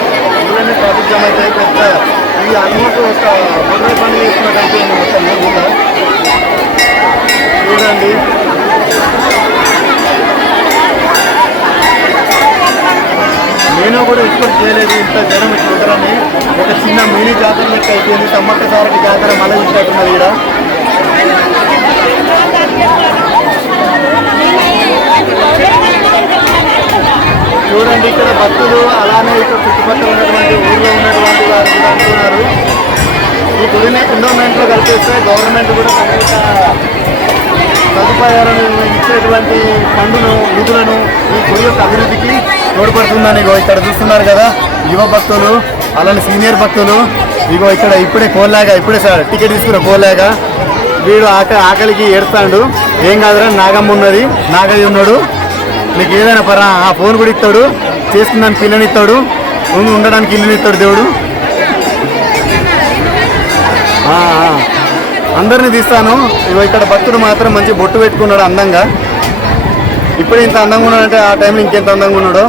ఊళ్ళన్నీ ట్రాఫిక్ జామ్ అయితే పెద్ద ఈ ఆల్మోస్ట్ ఒక 3 రోజులు పండుగ వేసుకున్నట్టు మొత్తం ఊళ్ళో చూడండి. నేను కూడా ఎక్స్పెక్ట్ చేయలేదు ఇంత జనం ఇట్లా ఉంటారని. ఒక చిన్న మినీ జాతర లెక్క అయిపోయింది. సమ్మక్క సారకి జాతర మళ్ళీ ఇచ్చినట్టున్నది ఇక్కడ. చూడండి ఇక్కడ భక్తులు, అలానే ఇక్కడ చుట్టుపక్కల ఉన్నటువంటి ఊళ్ళో ఉన్నటువంటి వారు కూడా అంటున్నారు ఈ గుడిని ఎండోమెంట్లో కలిపేస్తే గవర్నమెంట్ కూడా అనేక సదుపాయాలను ఇచ్చేటువంటి ఫండును నిధులను ఈ గుడి యొక్క అభివృద్ధికి తోడ్పడుతుందని ఇగో ఇక్కడ చూస్తున్నారు కదా యువ భక్తులు, అలానే సీనియర్ భక్తులు. ఇగో ఇక్కడ ఇప్పుడే కోల్లాగా ఇప్పుడే సార్ టికెట్ తీసుకున్న కోల్లాగా వీడు ఆకలికి ఏడుస్తాడు. ఏం కాదురా నాగమ్మ ఉన్నది, నాగయ్య ఉన్నాడు, నీకు ఏదైనా పరా ఆ ఫోన్ కూడా ఇస్తాడు, చేసుకున్నాను పిల్లని ఇస్తాడు, ఉండడానికి ఇల్లుని ఇస్తాడు దేవుడు. అందరినీ తీస్తాను. ఇగో ఇక్కడ భక్తుడు మాత్రం మంచి బొట్టు పెట్టుకున్నాడు అందంగా. ఇప్పుడు ఇంత అందంగా ఉన్నాడంటే ఆ టైంలో ఇంకెంత అందంగా ఉన్నాడో.